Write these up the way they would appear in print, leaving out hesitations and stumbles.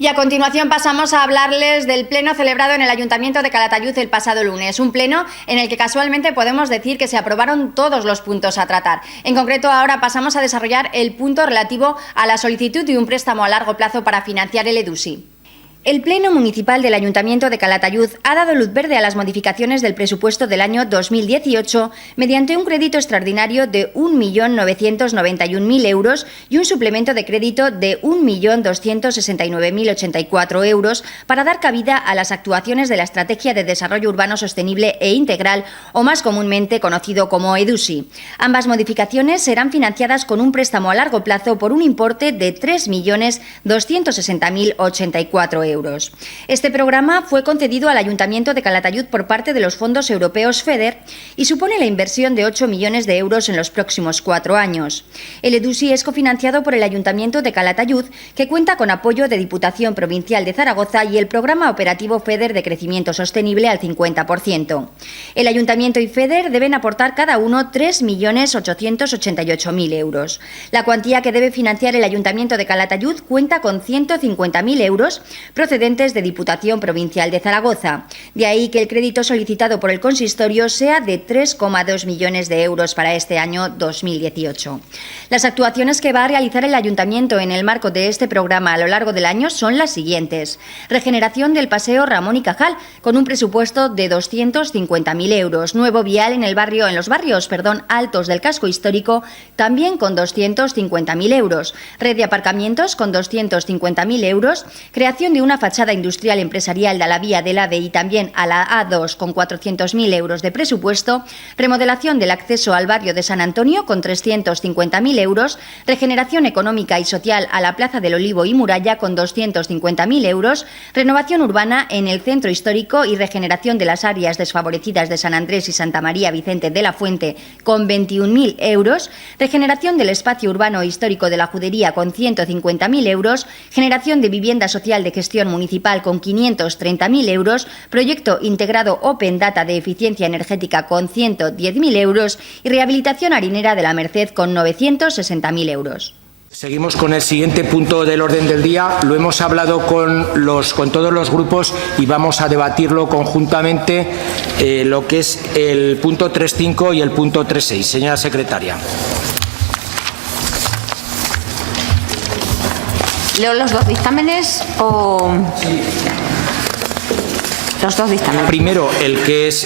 Y a continuación pasamos a hablarles del pleno celebrado en el Ayuntamiento de Calatayud el pasado lunes. Un pleno en el que casualmente podemos decir que se aprobaron todos los puntos a tratar. En concreto, ahora pasamos a desarrollar el punto relativo a la solicitud de un préstamo a largo plazo para financiar el EDUSI. El Pleno Municipal del Ayuntamiento de Calatayud ha dado luz verde a las modificaciones del presupuesto del año 2018 mediante un crédito extraordinario de 1.991.000 euros y un suplemento de crédito de 1.269.084 euros para dar cabida a las actuaciones de la Estrategia de Desarrollo Urbano Sostenible e Integral, o más comúnmente conocido como EDUSI. Ambas modificaciones serán financiadas con un préstamo a largo plazo por un importe de 3.260.084 euros. Este programa fue concedido al Ayuntamiento de Calatayud por parte de los fondos europeos FEDER y supone la inversión de 8 millones de euros en los próximos 4 años. El EDUSI es cofinanciado por el Ayuntamiento de Calatayud, que cuenta con apoyo de Diputación Provincial de Zaragoza y el Programa Operativo FEDER de Crecimiento Sostenible al 50%. El Ayuntamiento y FEDER deben aportar cada uno 3.888.000 euros. La cuantía que debe financiar el Ayuntamiento de Calatayud cuenta con 150.000 euros procedentes de Diputación Provincial de Zaragoza. De ahí que el crédito solicitado por el consistorio sea de 3,2 millones de euros para este año 2018. Las actuaciones que va a realizar el Ayuntamiento en el marco de este programa a lo largo del año son las siguientes. Regeneración del Paseo Ramón y Cajal, con un presupuesto de 250.000 euros. Nuevo vial en los barrios altos del casco histórico, también con 250.000 euros. Red de aparcamientos con 250.000 euros. Creación de una fachada industrial empresarial de la vía del AVE y también a la A2 con 400.000 euros de presupuesto, remodelación del acceso al barrio de San Antonio con 350.000 euros, regeneración económica y social a la Plaza del Olivo y Muralla con 250.000 euros, renovación urbana en el centro histórico y regeneración de las áreas desfavorecidas de San Andrés y Santa María Vicente de la Fuente con 21.000 euros, regeneración del espacio urbano histórico de la Judería con 150.000 euros, generación de vivienda social de gestión municipal con 530.000 euros, proyecto integrado Open Data de eficiencia energética con 110.000 euros y rehabilitación harinera de la Merced con 960.000 euros. Seguimos con el siguiente punto del orden del día. Lo hemos hablado con todos los grupos y vamos a debatirlo conjuntamente, lo que es el punto 3.5 y el punto 3.6. Señora secretaria. ¿Leo los dos dictámenes o...? Sí. Los dos dictámenes. Primero, el que es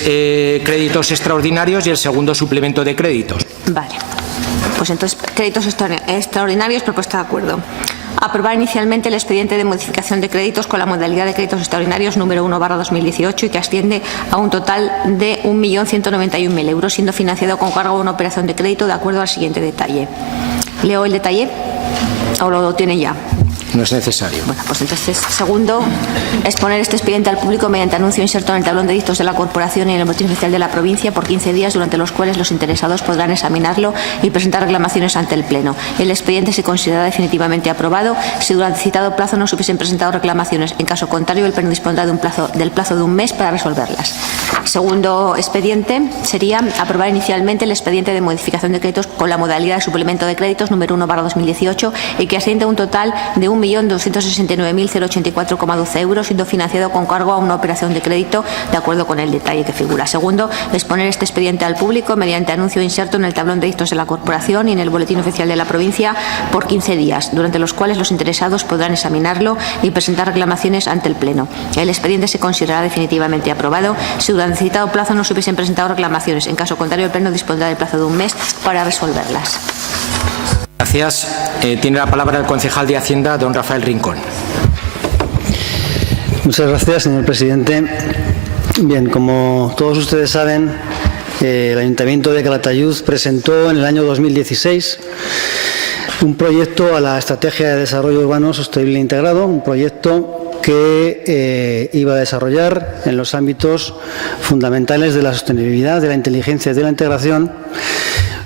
créditos extraordinarios y el segundo, suplemento de créditos. Vale. Pues entonces, créditos extraordinarios, propuesta de acuerdo. Aprobar inicialmente el expediente de modificación de créditos con la modalidad de créditos extraordinarios número 1/2018 y que asciende a un total de 1.191.000 euros, siendo financiado con cargo a una operación de crédito de acuerdo al siguiente detalle. ¿Leo el detalle o lo tiene ya? No es necesario. Bueno, pues entonces, segundo, exponer este expediente al público mediante anuncio inserto en el tablón de dictos de la Corporación y en el boletín oficial de la provincia por 15 días, durante los cuales los interesados podrán examinarlo y presentar reclamaciones ante el Pleno. El expediente se considerará definitivamente aprobado si durante citado plazo no se hubiesen presentado reclamaciones. En caso contrario, el Pleno dispondrá del plazo de un mes para resolverlas. Segundo expediente sería aprobar inicialmente el expediente de modificación de créditos con la modalidad de suplemento de créditos número 1/2018 y que asciende a un total de 1.269.084,12 euros, siendo financiado con cargo a una operación de crédito de acuerdo con el detalle que figura. Segundo, exponer este expediente al público mediante anuncio inserto en el tablón de dictos de la Corporación y en el boletín oficial de la provincia por 15 días, durante los cuales los interesados podrán examinarlo y presentar reclamaciones ante el Pleno. El expediente se considerará definitivamente aprobado si durante citado plazo no se hubiesen presentado reclamaciones. En caso contrario, el Pleno dispondrá del plazo de un mes para resolverlas. Gracias. Tiene la palabra el concejal de Hacienda, don Rafael Rincón. Muchas gracias, señor presidente. Bien, como todos ustedes saben, el Ayuntamiento de Calatayud presentó en el año 2016 un proyecto a la Estrategia de Desarrollo Urbano Sostenible e Integrado, un proyecto que iba a desarrollar en los ámbitos fundamentales de la sostenibilidad, de la inteligencia y de la integración,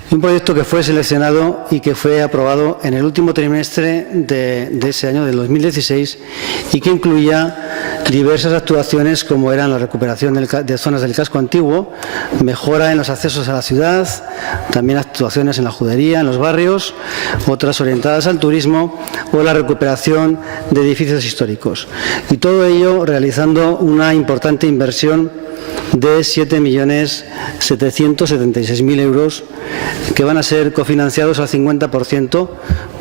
Un proyecto que fue seleccionado y que fue aprobado en el último trimestre de ese año, del 2016, y que incluía diversas actuaciones como eran la recuperación de zonas del casco antiguo, mejora en los accesos a la ciudad, también actuaciones en la judería, en los barrios, otras orientadas al turismo o la recuperación de edificios históricos. Y todo ello realizando una importante inversión de 7.776.000 euros que van a ser cofinanciados al 50%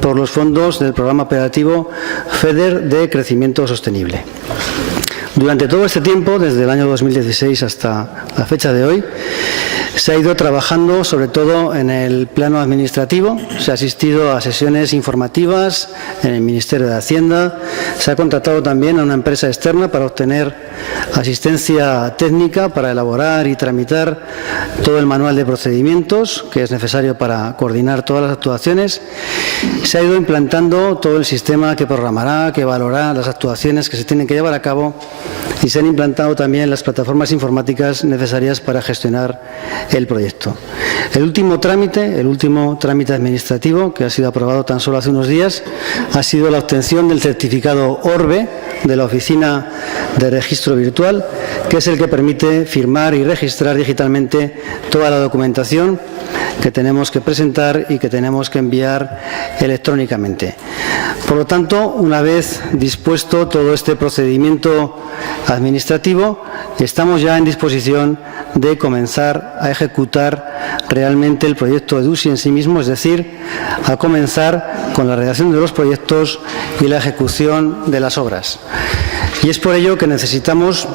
por los fondos del programa operativo FEDER de Crecimiento Sostenible. Durante todo este tiempo, desde el año 2016 hasta la fecha de hoy, se ha ido trabajando sobre todo en el plano administrativo. Se ha asistido a sesiones informativas en el Ministerio de Hacienda. Se ha contratado también a una empresa externa para obtener asistencia técnica para elaborar y tramitar todo el manual de procedimientos que es necesario para coordinar todas las actuaciones. Se ha ido implantando todo el sistema que programará, que valorará las actuaciones que se tienen que llevar a cabo, y se han implantado también las plataformas informáticas necesarias para gestionar el proyecto. El último trámite administrativo, que ha sido aprobado tan solo hace unos días, ha sido la obtención del certificado ORBE de la Oficina de Registro Virtual, que es el que permite firmar y registrar digitalmente toda la documentación que tenemos que presentar y que tenemos que enviar electrónicamente. Por lo tanto, una vez dispuesto todo este procedimiento administrativo, estamos ya en disposición de comenzar a ejecutar realmente el proyecto EDUSI en sí mismo, es decir, a comenzar con la redacción de los proyectos y la ejecución de las obras. Y es por ello que necesitamos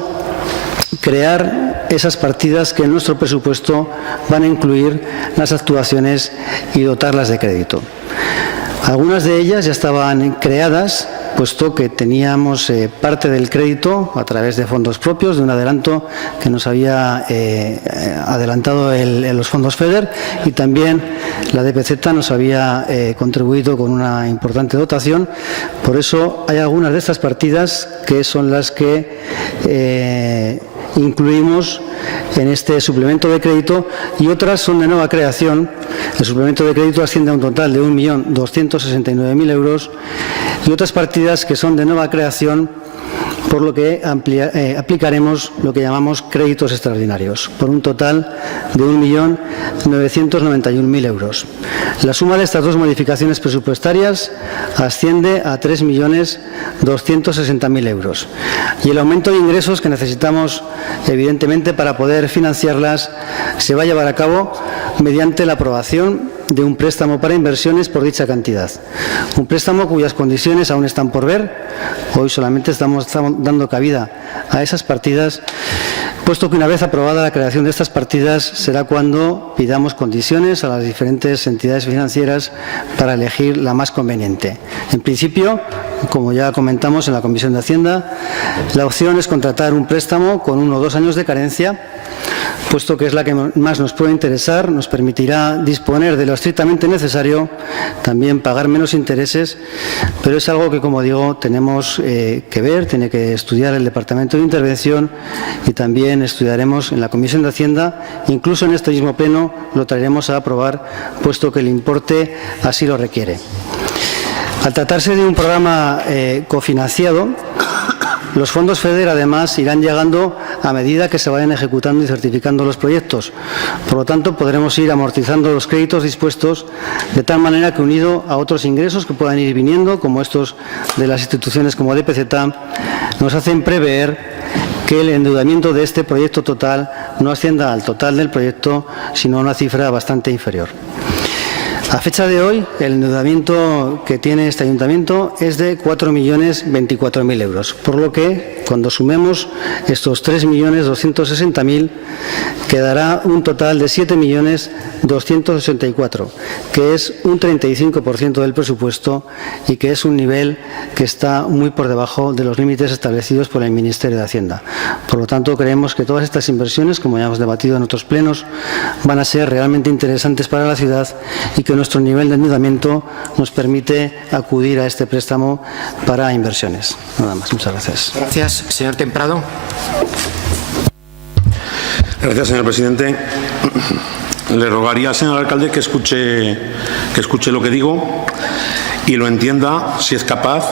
crear esas partidas que en nuestro presupuesto van a incluir las actuaciones y dotarlas de crédito. Algunas de ellas ya estaban creadas, puesto que teníamos parte del crédito a través de fondos propios, de un adelanto que nos había adelantado los fondos FEDER, y también la DPZ nos había contribuido con una importante dotación. Por eso hay algunas de estas partidas que son las que incluimos en este suplemento de crédito, y otras son de nueva creación. El suplemento de crédito asciende a un total de 1.269.000 euros, y otras partidas que son de nueva creación, por lo que aplicaremos lo que llamamos créditos extraordinarios, por un total de 1.991.000 euros. La suma de estas dos modificaciones presupuestarias asciende a 3.260.000 euros. Y el aumento de ingresos que necesitamos, evidentemente, para poder financiarlas, se va a llevar a cabo mediante la aprobación de un préstamo para inversiones por dicha cantidad. Un préstamo cuyas condiciones aún están por ver. Hoy solamente estamos dando cabida a esas partidas, puesto que una vez aprobada la creación de estas partidas será cuando pidamos condiciones a las diferentes entidades financieras para elegir la más conveniente. En principio, como ya comentamos en la Comisión de Hacienda, la opción es contratar un préstamo con 1 o 2 años de carencia, puesto que es la que más nos puede interesar, nos permitirá disponer de lo estrictamente necesario, también pagar menos intereses, pero es algo que, como digo, tenemos que ver, tiene que estudiar el Departamento de Intervención, y también estudiaremos en la Comisión de Hacienda. Incluso en este mismo pleno lo traeremos a aprobar, puesto que el importe así lo requiere. Al tratarse de un programa cofinanciado, los fondos FEDER, además, irán llegando a medida que se vayan ejecutando y certificando los proyectos. Por lo tanto, podremos ir amortizando los créditos dispuestos, de tal manera que, unido a otros ingresos que puedan ir viniendo, como estos de las instituciones como DPZ, nos hacen prever que el endeudamiento de este proyecto total no ascienda al total del proyecto, sino a una cifra bastante inferior. A fecha de hoy, el endeudamiento que tiene este ayuntamiento es de 4.024.000 euros, por lo que, cuando sumemos estos 3.260.000, quedará un total de 7.264.000, que es un 35% del presupuesto, y que es un nivel que está muy por debajo de los límites establecidos por el Ministerio de Hacienda. Por lo tanto, creemos que todas estas inversiones, como ya hemos debatido en otros plenos, van a ser realmente interesantes para la ciudad, y que nuestro nivel de endeudamiento nos permite acudir a este préstamo para inversiones. Nada más. Muchas gracias. Gracias. Señor Temprado. Gracias, señor presidente. le rogaría al señor alcalde que escuche lo que digo y lo entienda, si es capaz,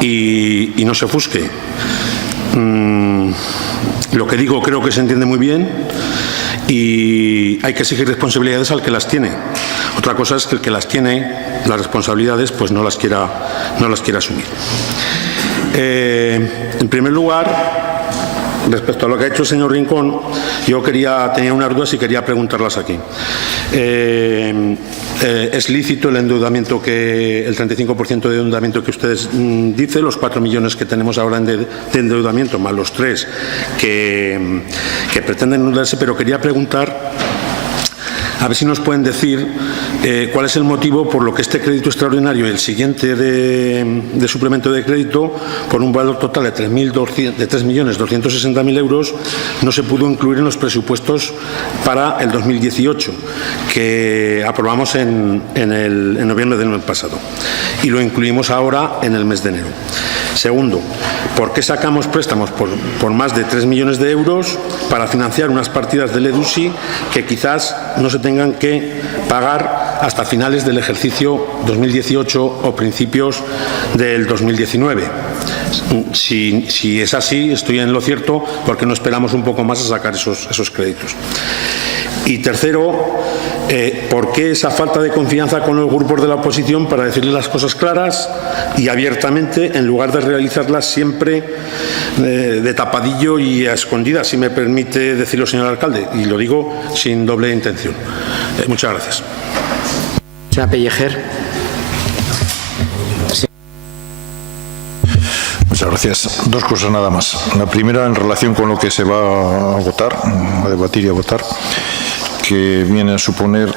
y no se ofusque. Lo que digo creo que se entiende muy bien y hay que exigir responsabilidades al que las tiene. Otra cosa es que el que las tiene, las responsabilidades, pues no las quiera asumir. En primer lugar, respecto a lo que ha hecho el señor Rincón, yo tenía unas dudas y quería preguntarlas aquí. Es lícito el endeudamiento el 35% de endeudamiento que ustedes dicen, los 4 millones que tenemos ahora de endeudamiento, más los 3 que pretenden endeudarse, pero quería preguntar, a ver si nos pueden decir cuál es el motivo por lo que este crédito extraordinario y el siguiente de suplemento de crédito, por un valor total de 3.260.000 euros, no se pudo incluir en los presupuestos para el 2018, que aprobamos en noviembre del año pasado, y lo incluimos ahora en el mes de enero. Segundo, ¿por qué sacamos préstamos por más de 3 millones de euros para financiar unas partidas del EDUSI que quizás no se tengan que pagar hasta finales del ejercicio 2018 o principios del 2019? Si es así, estoy en lo cierto, porque no esperamos un poco más a sacar esos créditos. Y tercero, ¿por qué esa falta de confianza con los grupos de la oposición para decirles las cosas claras y abiertamente, en lugar de realizarlas siempre de tapadillo y a escondidas, si me permite decirlo, señor alcalde? Y lo digo sin doble intención. Muchas gracias. Señora Pellejer. Muchas gracias. Dos cosas nada más. La primera, en relación con lo que se va a votar, a debatir y a votar, que viene a suponer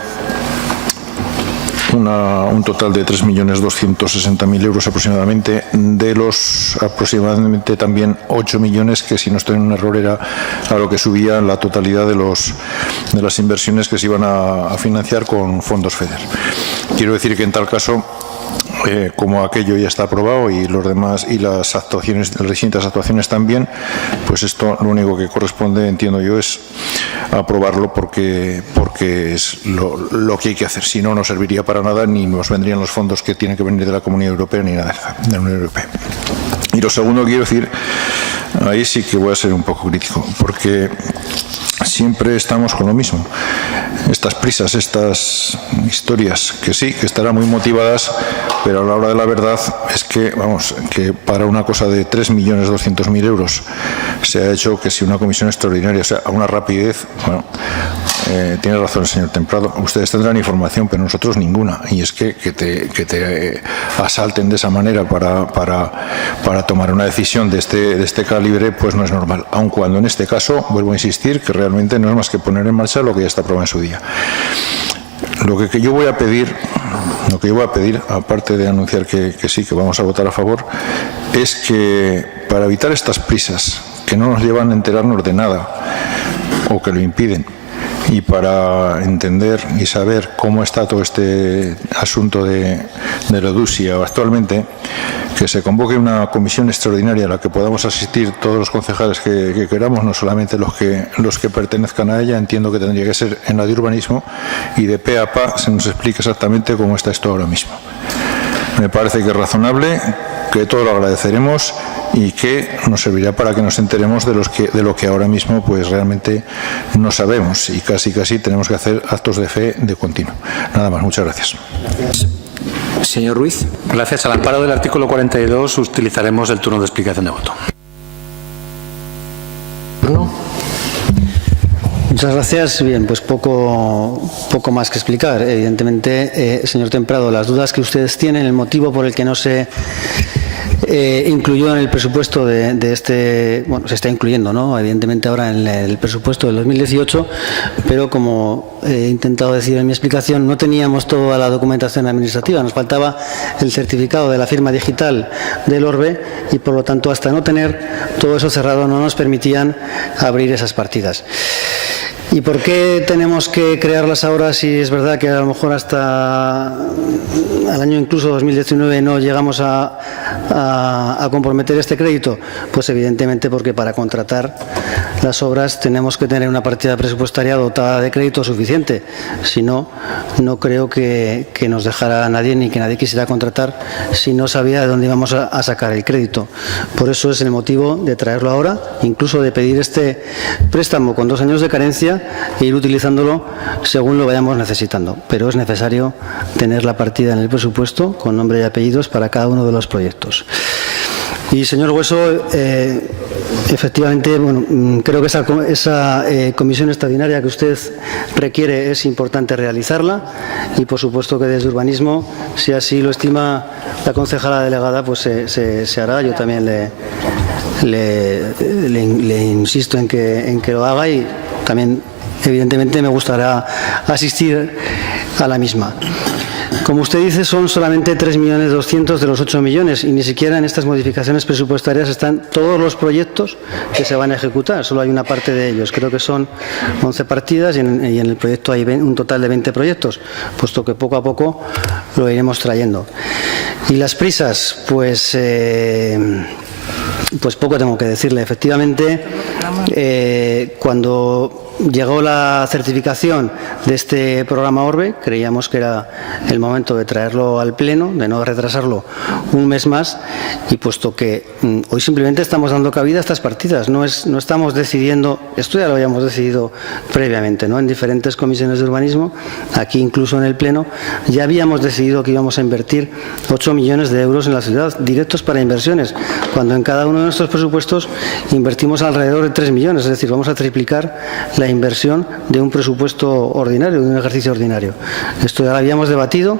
un total de 3.260.000 euros aproximadamente, de los aproximadamente también 8 millones que, si no estoy en un error, era a lo que subía la totalidad de las inversiones que se iban a financiar con fondos FEDER. Quiero decir que en tal caso, como aquello ya está aprobado y los demás y las distintas actuaciones también, pues esto lo único que corresponde, entiendo yo, es aprobarlo porque es lo que hay que hacer. Si no, no serviría para nada, ni nos vendrían los fondos que tienen que venir de la Comunidad Europea ni nada de la Unión Europea. Y lo segundo que quiero decir, ahí sí que voy a ser un poco crítico, porque siempre estamos con lo mismo. Estas prisas, estas historias, que sí, que estarán muy motivadas, pero a la hora de la verdad es que, vamos, que para una cosa de 3.200.000 euros se ha hecho que si una comisión extraordinaria, o sea, a una rapidez, bueno, tiene razón el señor Temprado, ustedes tendrán información, pero nosotros ninguna, y es que te asalten de esa manera para tomar una decisión de este calibre, pues no es normal, aun cuando en este caso, vuelvo a insistir, que realmente no es más que poner en marcha lo que ya está aprobado en su día. Lo que yo voy a pedir, aparte de anunciar que sí, que vamos a votar a favor, es que para evitar estas prisas que no nos llevan a enterarnos de nada o que lo impiden, y para entender y saber cómo está todo este asunto de la EDUSI actualmente, que se convoque una comisión extraordinaria a la que podamos asistir todos los concejales que queramos, no solamente los que pertenezcan a ella. Entiendo que tendría que ser en la de urbanismo, y de pe a pa se nos explique exactamente cómo está esto ahora mismo. Me parece que es razonable, que todo lo agradeceremos y que nos servirá para que nos enteremos de lo que ahora mismo pues realmente no sabemos, y casi tenemos que hacer actos de fe de continuo. Nada más, muchas gracias. Señor Ruiz. Gracias. Al amparo del artículo 42 utilizaremos el turno de explicación de voto. Muchas gracias. Bien, pues poco más que explicar. Evidentemente, señor Temprado, las dudas que ustedes tienen, el motivo por el que no se incluyó en el presupuesto de este, bueno, se está incluyendo, ¿no?, evidentemente ahora en el presupuesto del 2018, pero como he intentado decir en mi explicación, no teníamos toda la documentación administrativa, nos faltaba el certificado de la firma digital del ORBE y, por lo tanto, hasta no tener todo eso cerrado no nos permitían abrir esas partidas. ¿Y por qué tenemos que crearlas ahora si es verdad que a lo mejor hasta al año incluso 2019 no llegamos a comprometer este crédito? Pues evidentemente porque para contratar las obras tenemos que tener una partida presupuestaria dotada de crédito suficiente. Si no, no creo que nos dejara nadie ni que nadie quisiera contratar si no sabía de dónde íbamos a sacar el crédito. Por eso es el motivo de traerlo ahora, incluso de pedir este préstamo con 2 años de carencia e ir utilizándolo según lo vayamos necesitando. Pero es necesario tener la partida en el presupuesto con nombre y apellidos para cada uno de los proyectos. Y, señor Hueso, efectivamente, bueno, creo que esa comisión extraordinaria que usted requiere es importante realizarla y, por supuesto, que desde Urbanismo, si así lo estima la concejala delegada, pues se hará. Yo también le insisto en que lo haga y también, evidentemente, me gustará asistir a la misma. Como usted dice, son solamente 3.200.000 de los 8 millones y ni siquiera en estas modificaciones presupuestarias están todos los proyectos que se van a ejecutar. Solo hay una parte de ellos. Creo que son 11 partidas y en el proyecto hay un total de 20 proyectos, puesto que poco a poco lo iremos trayendo. Y las prisas, pues poco tengo que decirle. Efectivamente, cuando llegó la certificación de este programa Orbe, creíamos que era el momento de traerlo al Pleno, de no retrasarlo un mes más, y puesto que hoy simplemente estamos dando cabida a estas partidas, no estamos decidiendo, esto ya lo habíamos decidido previamente, ¿no? En diferentes comisiones de urbanismo, aquí incluso en el Pleno, ya habíamos decidido que íbamos a invertir 8 millones de euros en la ciudad, directos para inversiones, cuando en cada uno de nuestros presupuestos invertimos alrededor de 3 millones, es decir, vamos a triplicar la inversión de un presupuesto ordinario, de un ejercicio ordinario. Esto ya lo habíamos debatido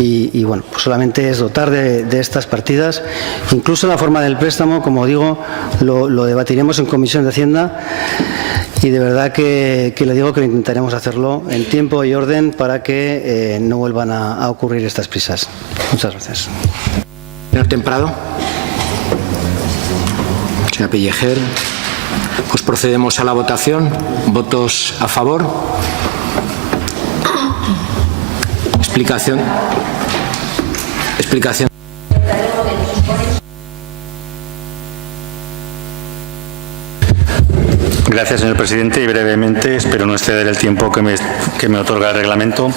y bueno, pues solamente es dotar de estas partidas, incluso la forma del préstamo, como digo, lo debatiremos en Comisión de Hacienda y de verdad que le digo que intentaremos hacerlo en tiempo y orden para que no vuelvan a ocurrir estas prisas. Muchas gracias. Señor Temprado. Señora Pellejer. Pues procedemos a la votación. ¿Votos a favor? Explicación. Gracias, señor presidente. Y brevemente, espero no exceder el tiempo que me otorga el reglamento.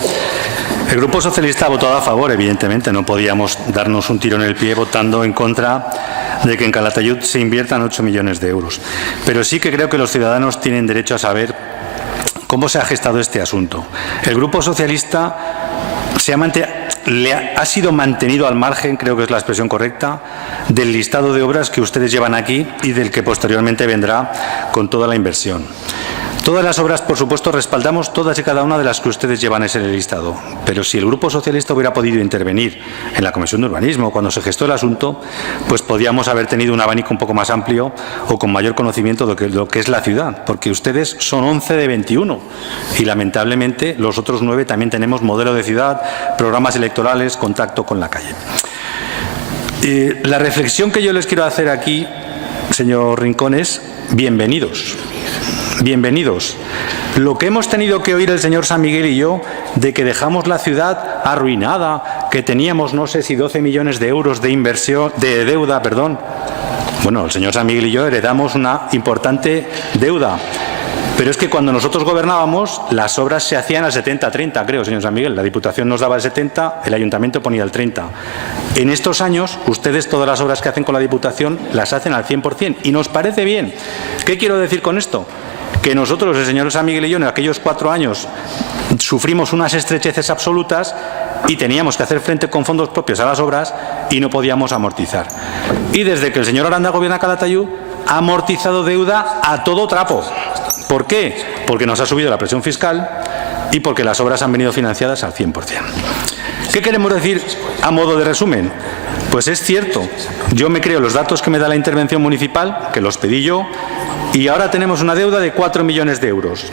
El Grupo Socialista ha votado a favor, evidentemente. No podíamos darnos un tiro en el pie votando en contra de que en Calatayud se inviertan 8 millones de euros. Pero sí que creo que los ciudadanos tienen derecho a saber cómo se ha gestado este asunto. El Grupo Socialista ha sido mantenido al margen, creo que es la expresión correcta, del listado de obras que ustedes llevan aquí y del que posteriormente vendrá con toda la inversión. Todas las obras, por supuesto, respaldamos todas y cada una de las que ustedes llevan en el listado. Pero si el Grupo Socialista hubiera podido intervenir en la Comisión de Urbanismo cuando se gestó el asunto, pues podíamos haber tenido un abanico un poco más amplio o con mayor conocimiento de lo que es la ciudad. Porque ustedes son 11 de 21 y, lamentablemente, los otros 9 también tenemos modelo de ciudad, programas electorales, contacto con la calle. La reflexión que yo les quiero hacer aquí, señor Rincón, es bienvenidos. Bienvenidos. Lo que hemos tenido que oír el señor San Miguel y yo de que dejamos la ciudad arruinada, que teníamos no sé si 12 millones de euros de inversión, de deuda, perdón. Bueno, el señor San Miguel y yo heredamos una importante deuda. Pero es que cuando nosotros gobernábamos, las obras se hacían al 70-30, creo, señor San Miguel. La Diputación nos daba el 70, el Ayuntamiento ponía el 30. En estos años, ustedes todas las obras que hacen con la Diputación las hacen al 100%. Y nos parece bien. ¿Qué quiero decir con esto? Que nosotros, el señor San Miguel y yo, en aquellos 4 años sufrimos unas estrecheces absolutas y teníamos que hacer frente con fondos propios a las obras y no podíamos amortizar. Y desde que el señor Aranda gobierna Calatayud, ha amortizado deuda a todo trapo. ¿Por qué? Porque nos ha subido la presión fiscal y porque las obras han venido financiadas al 100%. ¿Qué queremos decir a modo de resumen? Pues es cierto, yo me creo los datos que me da la intervención municipal, que los pedí yo, y ahora tenemos una deuda de 4 millones de euros.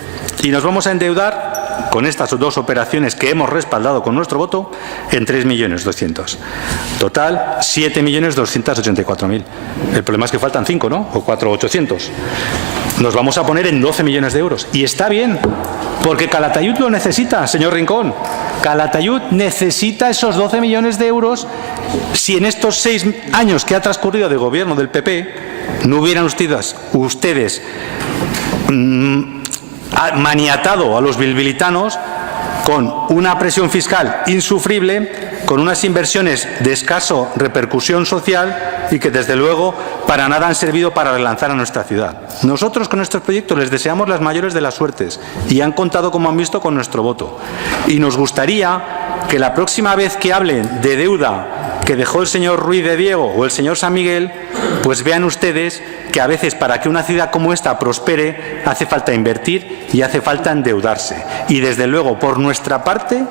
Y nos vamos a endeudar con estas dos operaciones que hemos respaldado con nuestro voto en 3.200.000. Total, 7.284.000. El problema es que faltan 5, ¿no? O 4.800. Nos vamos a poner en 12 millones de euros. Y está bien, porque Calatayud lo necesita, señor Rincón. Calatayud necesita esos 12 millones de euros si en estos 6 años que ha transcurrido de gobierno del PP no hubieran ustedes maniatado a los bilbilitanos con una presión fiscal insufrible, con unas inversiones de escaso repercusión social y que, desde luego, para nada han servido para relanzar a nuestra ciudad. Nosotros, con estos proyectos, les deseamos las mayores de las suertes y han contado, como han visto, con nuestro voto. Y nos gustaría que la próxima vez que hablen de deuda que dejó el señor Ruiz de Diego o el señor San Miguel, pues vean ustedes que a veces, para que una ciudad como esta prospere, hace falta invertir y hace falta endeudarse. Y, desde luego, por nuestra parte,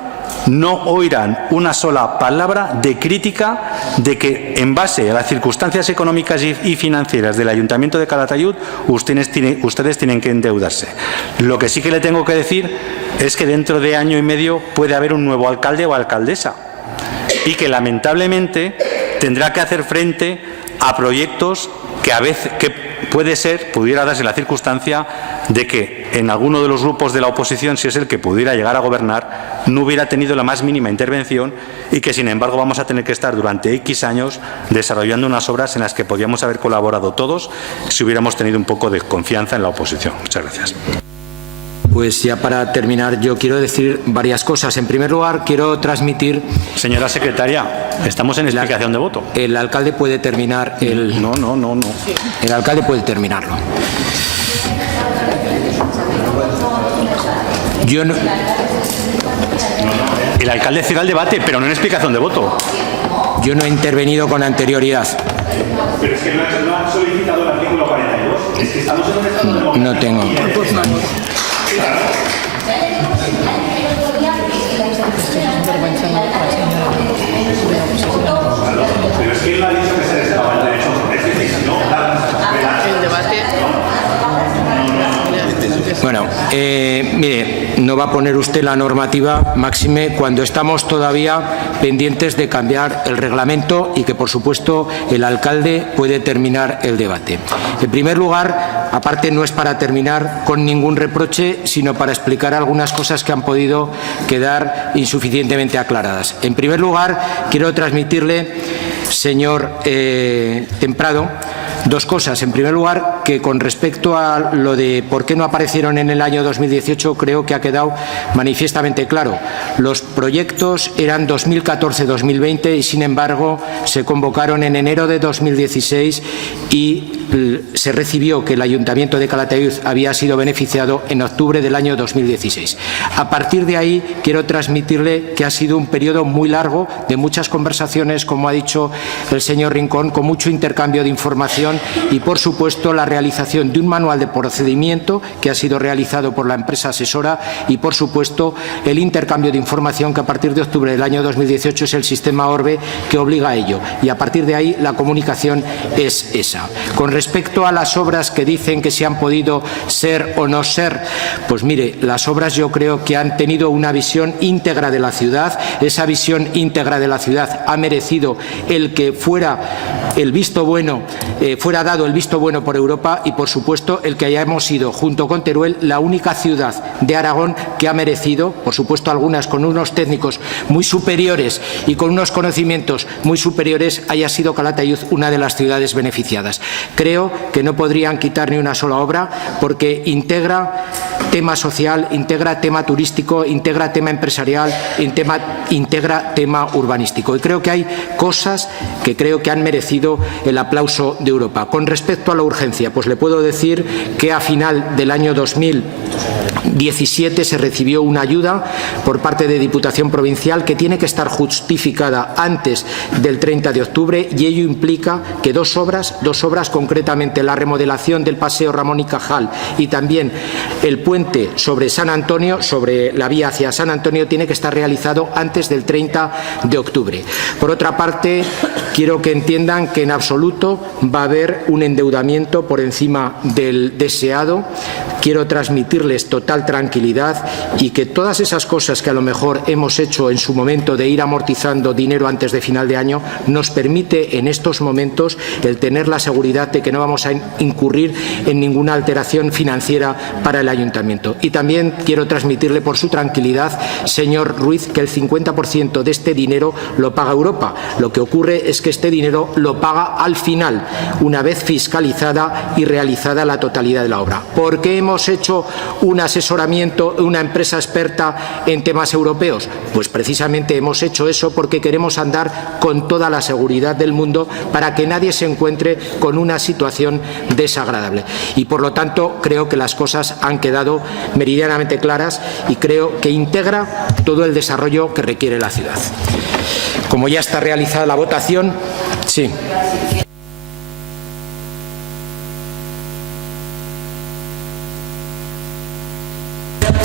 no oirán una sola palabra de crítica de que, en base a las circunstancias económicas y financieras del Ayuntamiento de Calatayud, ustedes tienen que endeudarse. Lo que sí que le tengo que decir es que dentro de año y medio puede haber un nuevo alcalde o alcaldesa y que, lamentablemente, tendrá que hacer frente a proyectos que a veces pudiera darse la circunstancia de que en alguno de los grupos de la oposición, si es el que pudiera llegar a gobernar, no hubiera tenido la más mínima intervención y que, sin embargo, vamos a tener que estar durante X años desarrollando unas obras en las que podríamos haber colaborado todos si hubiéramos tenido un poco de confianza en la oposición. Muchas gracias. Pues ya para terminar, yo quiero decir varias cosas. En primer lugar, quiero transmitir... Señora secretaria, estamos en explicación de voto. El alcalde puede terminar el... No. El alcalde puede terminarlo. Yo no... El alcalde cierra el debate, pero no en explicación de voto. Yo no he intervenido con anterioridad. Pero es que no ha solicitado el artículo 42. Es que estamos en un estado de movimiento. No tengo. Pero es que él ha dicho que se les daba el derecho. Es decir, si no, el debate. Bueno, mire, no va a poner usted la normativa máxime cuando estamos todavía pendientes de cambiar el reglamento y que, por supuesto, el alcalde puede terminar el debate. En primer lugar, aparte, no es para terminar con ningún reproche, sino para explicar algunas cosas que han podido quedar insuficientemente aclaradas. En primer lugar, quiero transmitirle, señor Temprado, dos cosas. En primer lugar, que con respecto a lo de por qué no aparecieron en el año 2018, creo que ha quedado manifiestamente claro. Los proyectos eran 2014-2020 y, sin embargo, se convocaron en enero de 2016 y se recibió que el Ayuntamiento de Calatayud había sido beneficiado en octubre del año 2016. A partir de ahí, quiero transmitirle que ha sido un periodo muy largo de muchas conversaciones, como ha dicho el señor Rincón, con mucho intercambio de información y, por supuesto, la realización de un manual de procedimiento que ha sido realizado por la empresa asesora y, por supuesto, el intercambio de información que, a partir de octubre del año 2018, es el sistema ORBE que obliga a ello. Y, a partir de ahí, la comunicación es esa. Con respecto a las obras que dicen que se han podido ser o no ser, pues mire, las obras yo creo que han tenido una visión íntegra de la ciudad. Esa visión íntegra de la ciudad ha merecido el que fuera el visto bueno, fuera dado el visto bueno por Europa y, por supuesto, el que hayamos sido, junto con Teruel, la única ciudad de Aragón que ha merecido, por supuesto, algunas con unos técnicos muy superiores y con unos conocimientos muy superiores, haya sido Calatayud una de las ciudades beneficiadas. Creo que no podrían quitar ni una sola obra porque integra tema social, integra tema turístico, integra tema empresarial, integra tema urbanístico. Y creo que hay cosas que creo que han merecido el aplauso de Europa. Con respecto a la urgencia, pues le puedo decir que a final del año 2017 se recibió una ayuda por parte de Diputación Provincial que tiene que estar justificada antes del 30 de octubre y ello implica que dos obras concretamente la remodelación del Paseo Ramón y Cajal y también el puente sobre San Antonio, sobre la vía hacia San Antonio, tiene que estar realizado antes del 30 de octubre. Por otra parte, quiero que entiendan que en absoluto va a haber un endeudamiento por encima del deseado. Quiero transmitirles totalmente total tranquilidad y que todas esas cosas que a lo mejor hemos hecho en su momento de ir amortizando dinero antes de final de año nos permite en estos momentos el tener la seguridad de que no vamos a incurrir en ninguna alteración financiera para el Ayuntamiento. Y también quiero transmitirle por su tranquilidad, señor Ruiz, que el 50% de este dinero lo paga Europa. Lo que ocurre es que este dinero lo paga al final, una vez fiscalizada y realizada la totalidad de la obra. ¿Por qué hemos hecho un asesoramiento, una empresa experta en temas europeos? Pues precisamente hemos hecho eso porque queremos andar con toda la seguridad del mundo para que nadie se encuentre con una situación desagradable. Y por lo tanto creo que las cosas han quedado meridianamente claras y creo que integra todo el desarrollo que requiere la ciudad. Como ya está realizada la votación, sí.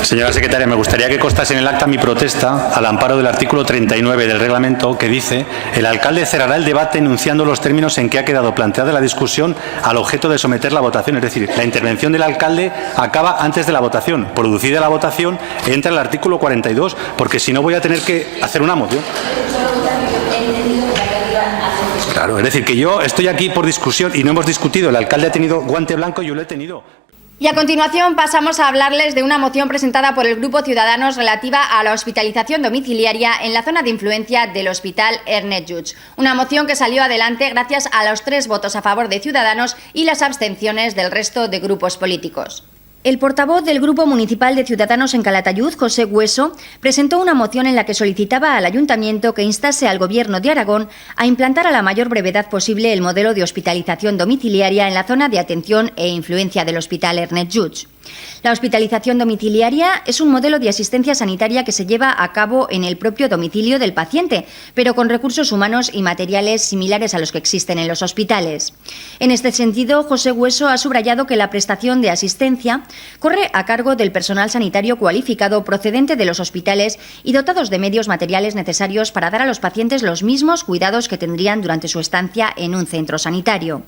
Señora secretaria, me gustaría que constase en el acta mi protesta al amparo del artículo 39 del reglamento que dice: el alcalde cerrará el debate enunciando los términos en que ha quedado planteada la discusión al objeto de someter la votación. Es decir, la intervención del alcalde acaba antes de la votación. Producida la votación, entra el artículo 42, porque si no voy a tener que hacer una moción. Claro, es decir, que yo estoy aquí por discusión y no hemos discutido. El alcalde ha tenido guante blanco y yo lo he tenido. Y a continuación pasamos a hablarles de una moción presentada por el Grupo Ciudadanos relativa a la hospitalización domiciliaria en la zona de influencia del Hospital Ernest Lluch. Una moción que salió adelante gracias a los 3 votos a favor de Ciudadanos y las abstenciones del resto de grupos políticos. El portavoz del Grupo Municipal de Ciudadanos en Calatayud, José Hueso, presentó una moción en la que solicitaba al Ayuntamiento que instase al Gobierno de Aragón a implantar a la mayor brevedad posible el modelo de hospitalización domiciliaria en la zona de atención e influencia del Hospital Ernest Lluch. La hospitalización domiciliaria es un modelo de asistencia sanitaria que se lleva a cabo en el propio domicilio del paciente, pero con recursos humanos y materiales similares a los que existen en los hospitales. En este sentido, José Hueso ha subrayado que la prestación de asistencia corre a cargo del personal sanitario cualificado procedente de los hospitales y dotados de medios materiales necesarios para dar a los pacientes los mismos cuidados que tendrían durante su estancia en un centro sanitario.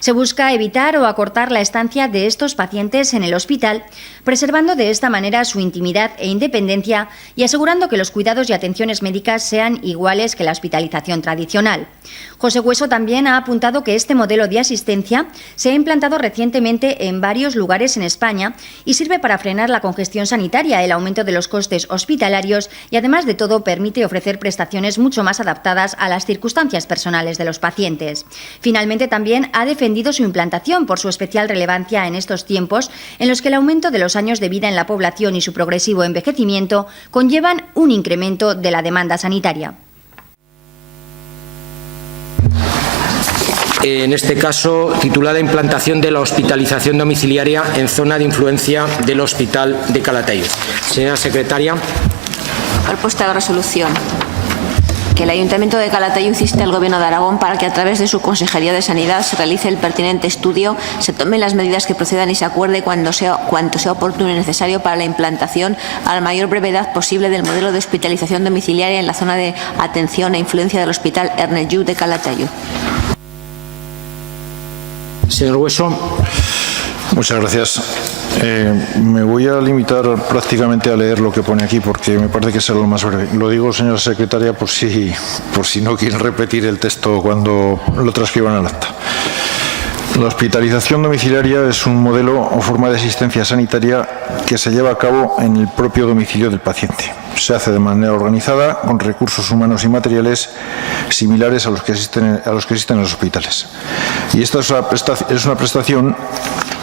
Se busca evitar o acortar la estancia de estos pacientes en el hospital, preservando de esta manera su intimidad e independencia y asegurando que los cuidados y atenciones médicas sean iguales que la hospitalización tradicional. José Hueso también ha apuntado que este modelo de asistencia se ha implantado recientemente en varios lugares en España y sirve para frenar la congestión sanitaria, el aumento de los costes hospitalarios y, además de todo, permite ofrecer prestaciones mucho más adaptadas a las circunstancias personales de los pacientes. Finalmente, también ha defendido su implantación por su especial relevancia en estos tiempos en los que el aumento de los años de vida en la población y su progresivo envejecimiento conllevan un incremento de la demanda sanitaria. En este caso, titulada Implantación de la hospitalización domiciliaria en zona de influencia del Hospital de Calatayud. Señora secretaria. Propuesta de resolución. Que el Ayuntamiento de Calatayud inste al Gobierno de Aragón para que a través de su Consejería de Sanidad se realice el pertinente estudio, se tomen las medidas que procedan y se acuerde cuanto sea oportuno y necesario para la implantación a la mayor brevedad posible del modelo de hospitalización domiciliaria en la zona de atención e influencia del Hospital Ernest Lluch de Calatayud. Señor Hueso. Muchas gracias. Me voy a limitar prácticamente a leer lo que pone aquí porque me parece que es lo más breve. Lo digo, señora secretaria, por si no quieren repetir el texto cuando lo transcriban al acta. La hospitalización domiciliaria es un modelo o forma de asistencia sanitaria que se lleva a cabo en el propio domicilio del paciente. Se hace de manera organizada con recursos humanos y materiales similares a los que existen en los hospitales. Y esta es una prestación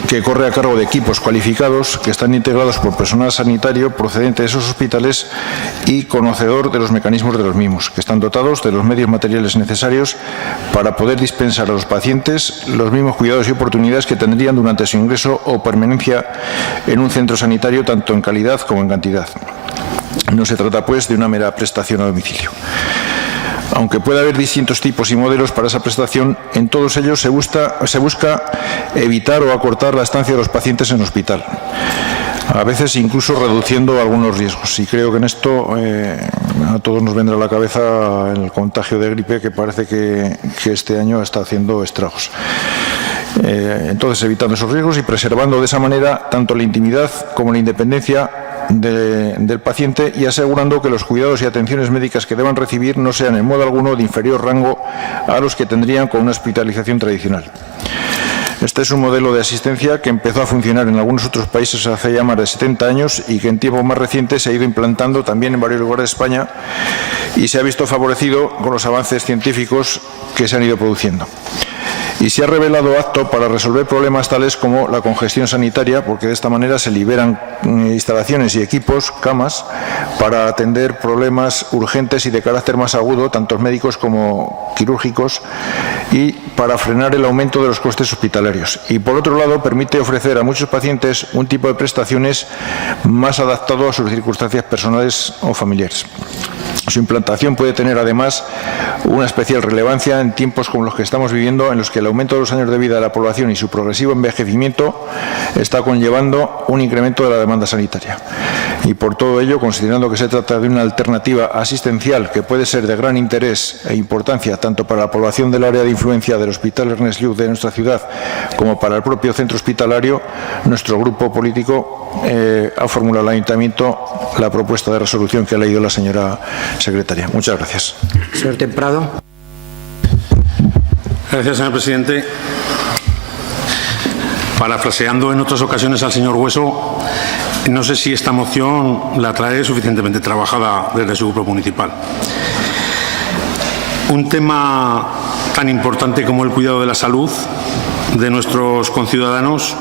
que corre a cargo de equipos cualificados que están integrados por personal sanitario procedente de esos hospitales y conocedor de los mecanismos de los mismos, que están dotados de los medios materiales necesarios para poder dispensar a los pacientes los mismos cuidados y oportunidades que tendrían durante su ingreso o permanencia en un centro sanitario, tanto en calidad como en cantidad. No se trata, pues, de una mera prestación a domicilio. Aunque pueda haber distintos tipos y modelos para esa prestación, en todos ellos se busca evitar o acortar la estancia de los pacientes en el hospital, a veces incluso reduciendo algunos riesgos. Y creo que en esto a todos nos vendrá a la cabeza el contagio de gripe, que parece que este año está haciendo estragos. entonces evitando esos riesgos y preservando de esa manera tanto la intimidad como la independencia del paciente y asegurando que los cuidados y atenciones médicas que deban recibir no sean en modo alguno de inferior rango a los que tendrían con una hospitalización tradicional. Este es un modelo de asistencia que empezó a funcionar en algunos otros países hace ya más de 70 años y que en tiempos más recientes se ha ido implantando también en varios lugares de España y se ha visto favorecido con los avances científicos que se han ido produciendo. Y se ha revelado apto para resolver problemas tales como la congestión sanitaria, porque de esta manera se liberan instalaciones y equipos, camas, para atender problemas urgentes y de carácter más agudo, tanto médicos como quirúrgicos, y para frenar el aumento de los costes hospitalarios. Y por otro lado, permite ofrecer a muchos pacientes un tipo de prestaciones más adaptado a sus circunstancias personales o familiares. Su implantación puede tener, además, una especial relevancia en tiempos como los que estamos viviendo, en los que el aumento de los años de vida de la población y su progresivo envejecimiento está conllevando un incremento de la demanda sanitaria. Y por todo ello, considerando que se trata de una alternativa asistencial que puede ser de gran interés e importancia tanto para la población del área de influencia del Hospital Ernest Lluch de nuestra ciudad como para el propio centro hospitalario, nuestro grupo político ha formulado al Ayuntamiento la propuesta de resolución que ha leído la señora secretaria. Muchas gracias. Señor Temprado. Gracias, señor presidente. Parafraseando en otras ocasiones al señor Hueso, no sé si esta moción la trae suficientemente trabajada desde su grupo municipal. Un tema tan importante como el cuidado de la salud de nuestros conciudadanos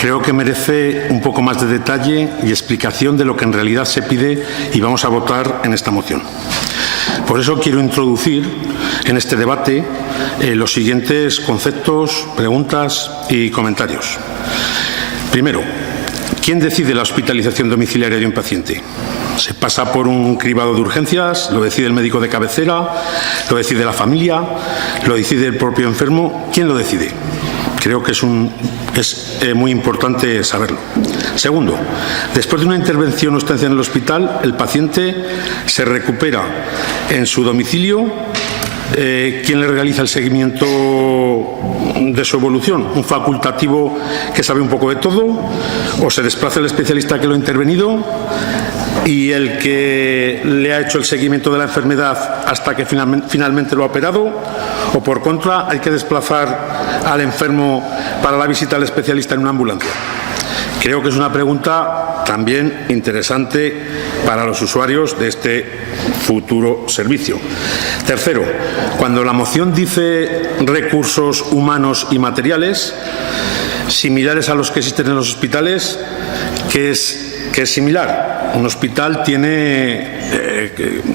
creo que merece un poco más de detalle y explicación de lo que en realidad se pide y vamos a votar en esta moción. Por eso quiero introducir en este debate los siguientes conceptos, preguntas y comentarios. Primero, ¿quién decide la hospitalización domiciliaria de un paciente? ¿Se pasa por un cribado de urgencias? ¿Lo decide el médico de cabecera? ¿Lo decide la familia? ¿Lo decide el propio enfermo? ¿Quién lo decide? Creo que es muy importante saberlo. Segundo, después de una intervención o estancia en el hospital, el paciente se recupera en su domicilio. ¿Quién le realiza el seguimiento de su evolución? ¿Un facultativo que sabe un poco de todo? ¿O se desplaza el especialista que lo ha intervenido? ¿Y el que le ha hecho el seguimiento de la enfermedad hasta que finalmente lo ha operado? ¿O por contra hay que desplazar al enfermo para la visita al especialista en una ambulancia? Creo que es una pregunta también interesante para los usuarios de este futuro servicio. Tercero, cuando la moción dice recursos humanos y materiales similares a los que existen en los hospitales, ¿qué es similar? Un hospital tiene,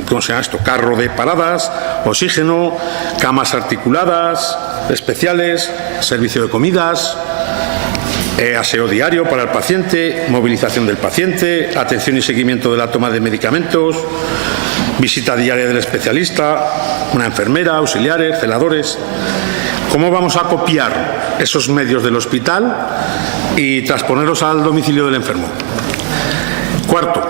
¿cómo se llama esto? Carro de paradas, oxígeno, camas articuladas, especiales, servicio de comidas, aseo diario para el paciente, movilización del paciente, atención y seguimiento de la toma de medicamentos, visita diaria del especialista, una enfermera, auxiliares, celadores. ¿Cómo vamos a copiar esos medios del hospital y transponerlos al domicilio del enfermo? Cuarto,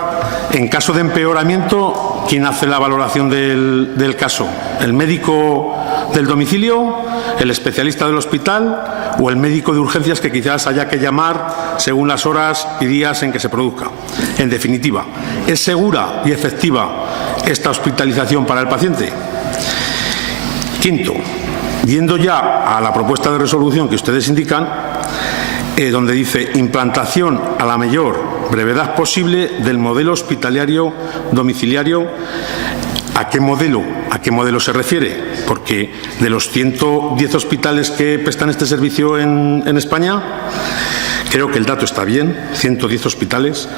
en caso de empeoramiento, ¿quién hace la valoración del caso? ¿El médico del domicilio, el especialista del hospital o el médico de urgencias que quizás haya que llamar según las horas y días en que se produzca? En definitiva, ¿es segura y efectiva esta hospitalización para el paciente? Quinto, yendo ya a la propuesta de resolución que ustedes indican, donde dice implantación a la mayor brevedad posible del modelo hospitalario domiciliario. ¿A qué modelo se refiere? Porque de los 110 hospitales que prestan este servicio en España, creo que el dato está bien, 110 hospitales,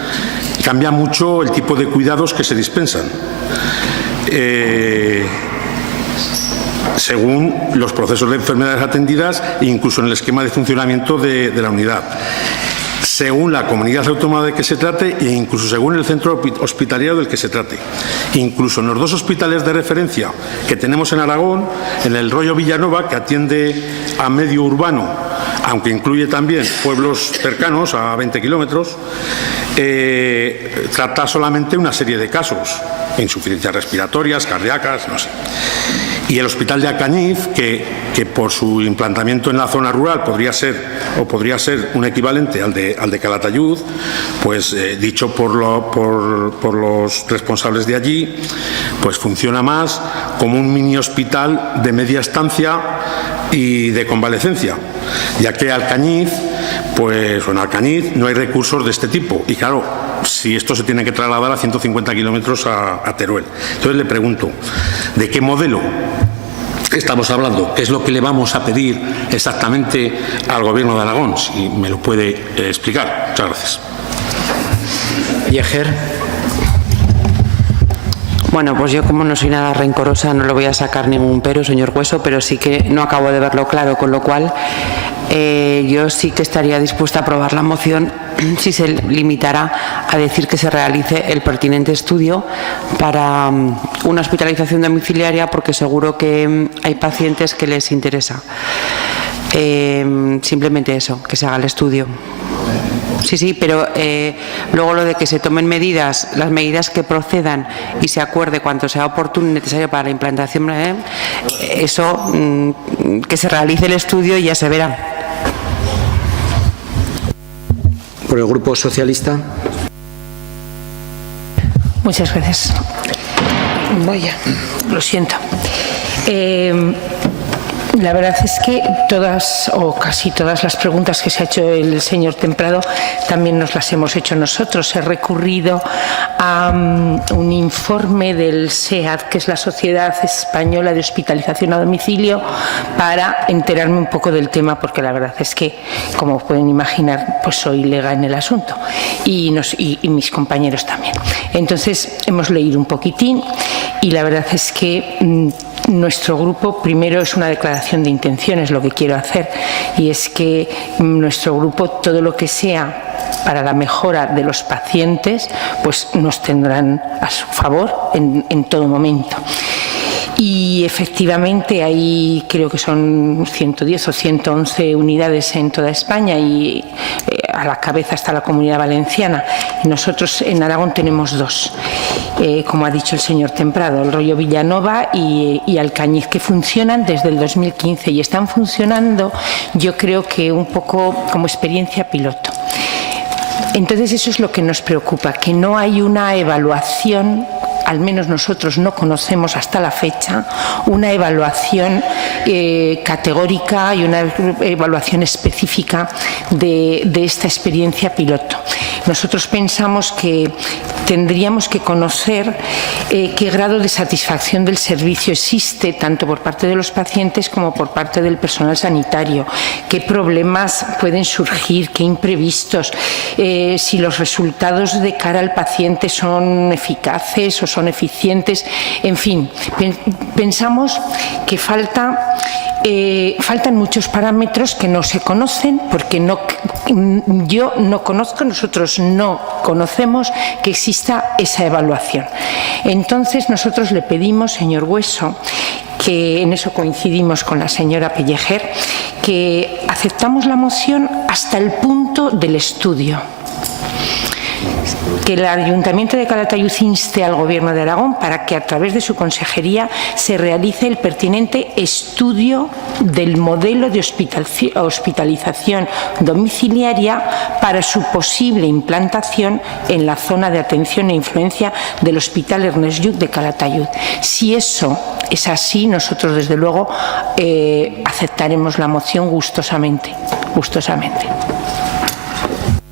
cambia mucho el tipo de cuidados que se dispensan. Según los procesos de enfermedades atendidas e incluso en el esquema de funcionamiento de la unidad, según la comunidad autónoma de que se trate e incluso según el centro hospitalario del que se trate. Incluso en los dos hospitales de referencia que tenemos en Aragón, en el Rollo Villanova, que atiende a medio urbano, aunque incluye también pueblos cercanos a 20 kilómetros, trata solamente una serie de casos, insuficiencias respiratorias, cardíacas, no sé. Y el Hospital de Alcañiz, que por su implantamiento en la zona rural podría ser un equivalente al de Calatayud, pues dicho por los responsables de allí, pues funciona más como un mini hospital de media estancia y de convalecencia, ya que Alcañiz, pues en Alcañiz no hay recursos de este tipo. Y claro, si esto se tiene que trasladar a 150 kilómetros a Teruel. Entonces le pregunto, ¿de qué modelo estamos hablando? ¿Qué es lo que le vamos a pedir exactamente al Gobierno de Aragón? Si me lo puede explicar. Muchas gracias. Pellejer. Bueno, pues yo como no soy nada rencorosa no le voy a sacar ningún pero, señor Hueso, pero sí que no acabo de verlo claro, con lo cual yo sí que estaría dispuesta a aprobar la moción si se limitara a decir que se realice el pertinente estudio para una hospitalización domiciliaria, porque seguro que hay pacientes que les interesa. Simplemente eso, que se haga el estudio. Sí, pero luego lo de que se tomen medidas, las medidas que procedan y se acuerde cuanto sea oportuno y necesario para la implantación, eso, que se realice el estudio y ya se verá. Por el Grupo Socialista. Muchas gracias. Vaya, lo siento. La verdad es que todas o casi todas las preguntas que se ha hecho el señor Temprado también nos las hemos hecho nosotros. He recurrido a un informe del SEAD, que es la Sociedad Española de Hospitalización a Domicilio, para enterarme un poco del tema, porque la verdad es que, como pueden imaginar, pues soy lega en el asunto y mis compañeros también. Entonces hemos leído un poquitín y la verdad es que nuestro grupo, primero, es una declaración de intenciones lo que quiero hacer, y es que nuestro grupo, todo lo que sea para la mejora de los pacientes, pues nos tendrán a su favor en todo momento. Y efectivamente hay, creo que son 110 o 111 unidades en toda España, y a la cabeza está la Comunidad Valenciana. Y nosotros en Aragón tenemos dos, como ha dicho el señor Temprado, el Rollo Villanova y Alcañiz, que funcionan desde el 2015 y están funcionando, yo creo que un poco como experiencia piloto. Entonces eso es lo que nos preocupa, que no hay una evaluación, al menos nosotros no conocemos hasta la fecha, una evaluación categórica y una evaluación específica de esta experiencia piloto. Nosotros pensamos que tendríamos que conocer qué grado de satisfacción del servicio existe, tanto por parte de los pacientes como por parte del personal sanitario, qué problemas pueden surgir, qué imprevistos, si los resultados de cara al paciente son eficaces o son eficientes, en fin, pensamos que faltan muchos parámetros que no se conocen, porque yo no conozco, nosotros no conocemos que exista esa evaluación. Entonces nosotros le pedimos, señor Hueso, que en eso coincidimos con la señora Pellejer, que aceptamos la moción hasta el punto del estudio. Que el Ayuntamiento de Calatayud inste al Gobierno de Aragón para que a través de su consejería se realice el pertinente estudio del modelo de hospitalización domiciliaria para su posible implantación en la zona de atención e influencia del Hospital Ernest Lluch de Calatayud. Si eso es así, nosotros desde luego aceptaremos la moción gustosamente.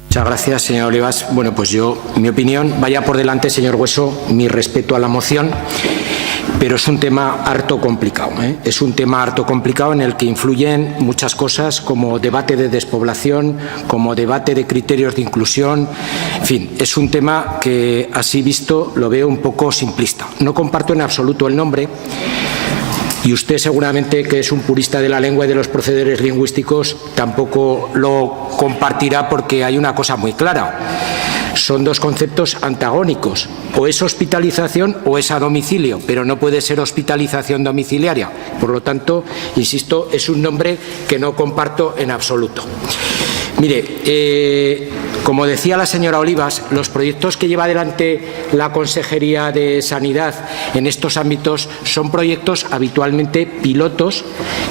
Muchas gracias, señor Olivas. Bueno, pues mi opinión, vaya por delante, señor Hueso, mi respeto a la moción, pero es un tema harto complicado, ¿eh? Es un tema harto complicado en el que influyen muchas cosas, como debate de despoblación, como debate de criterios de inclusión. En fin, es un tema que, así visto, lo veo un poco simplista. No comparto en absoluto el nombre. Y usted, seguramente, que es un purista de la lengua y de los procederes lingüísticos, tampoco lo compartirá, porque hay una cosa muy clara. Son dos conceptos antagónicos. O es hospitalización o es a domicilio, pero no puede ser hospitalización domiciliaria. Por lo tanto, insisto, es un nombre que no comparto en absoluto. Mire, Como decía la señora Olivas, los proyectos que lleva adelante la Consejería de Sanidad en estos ámbitos son proyectos habitualmente pilotos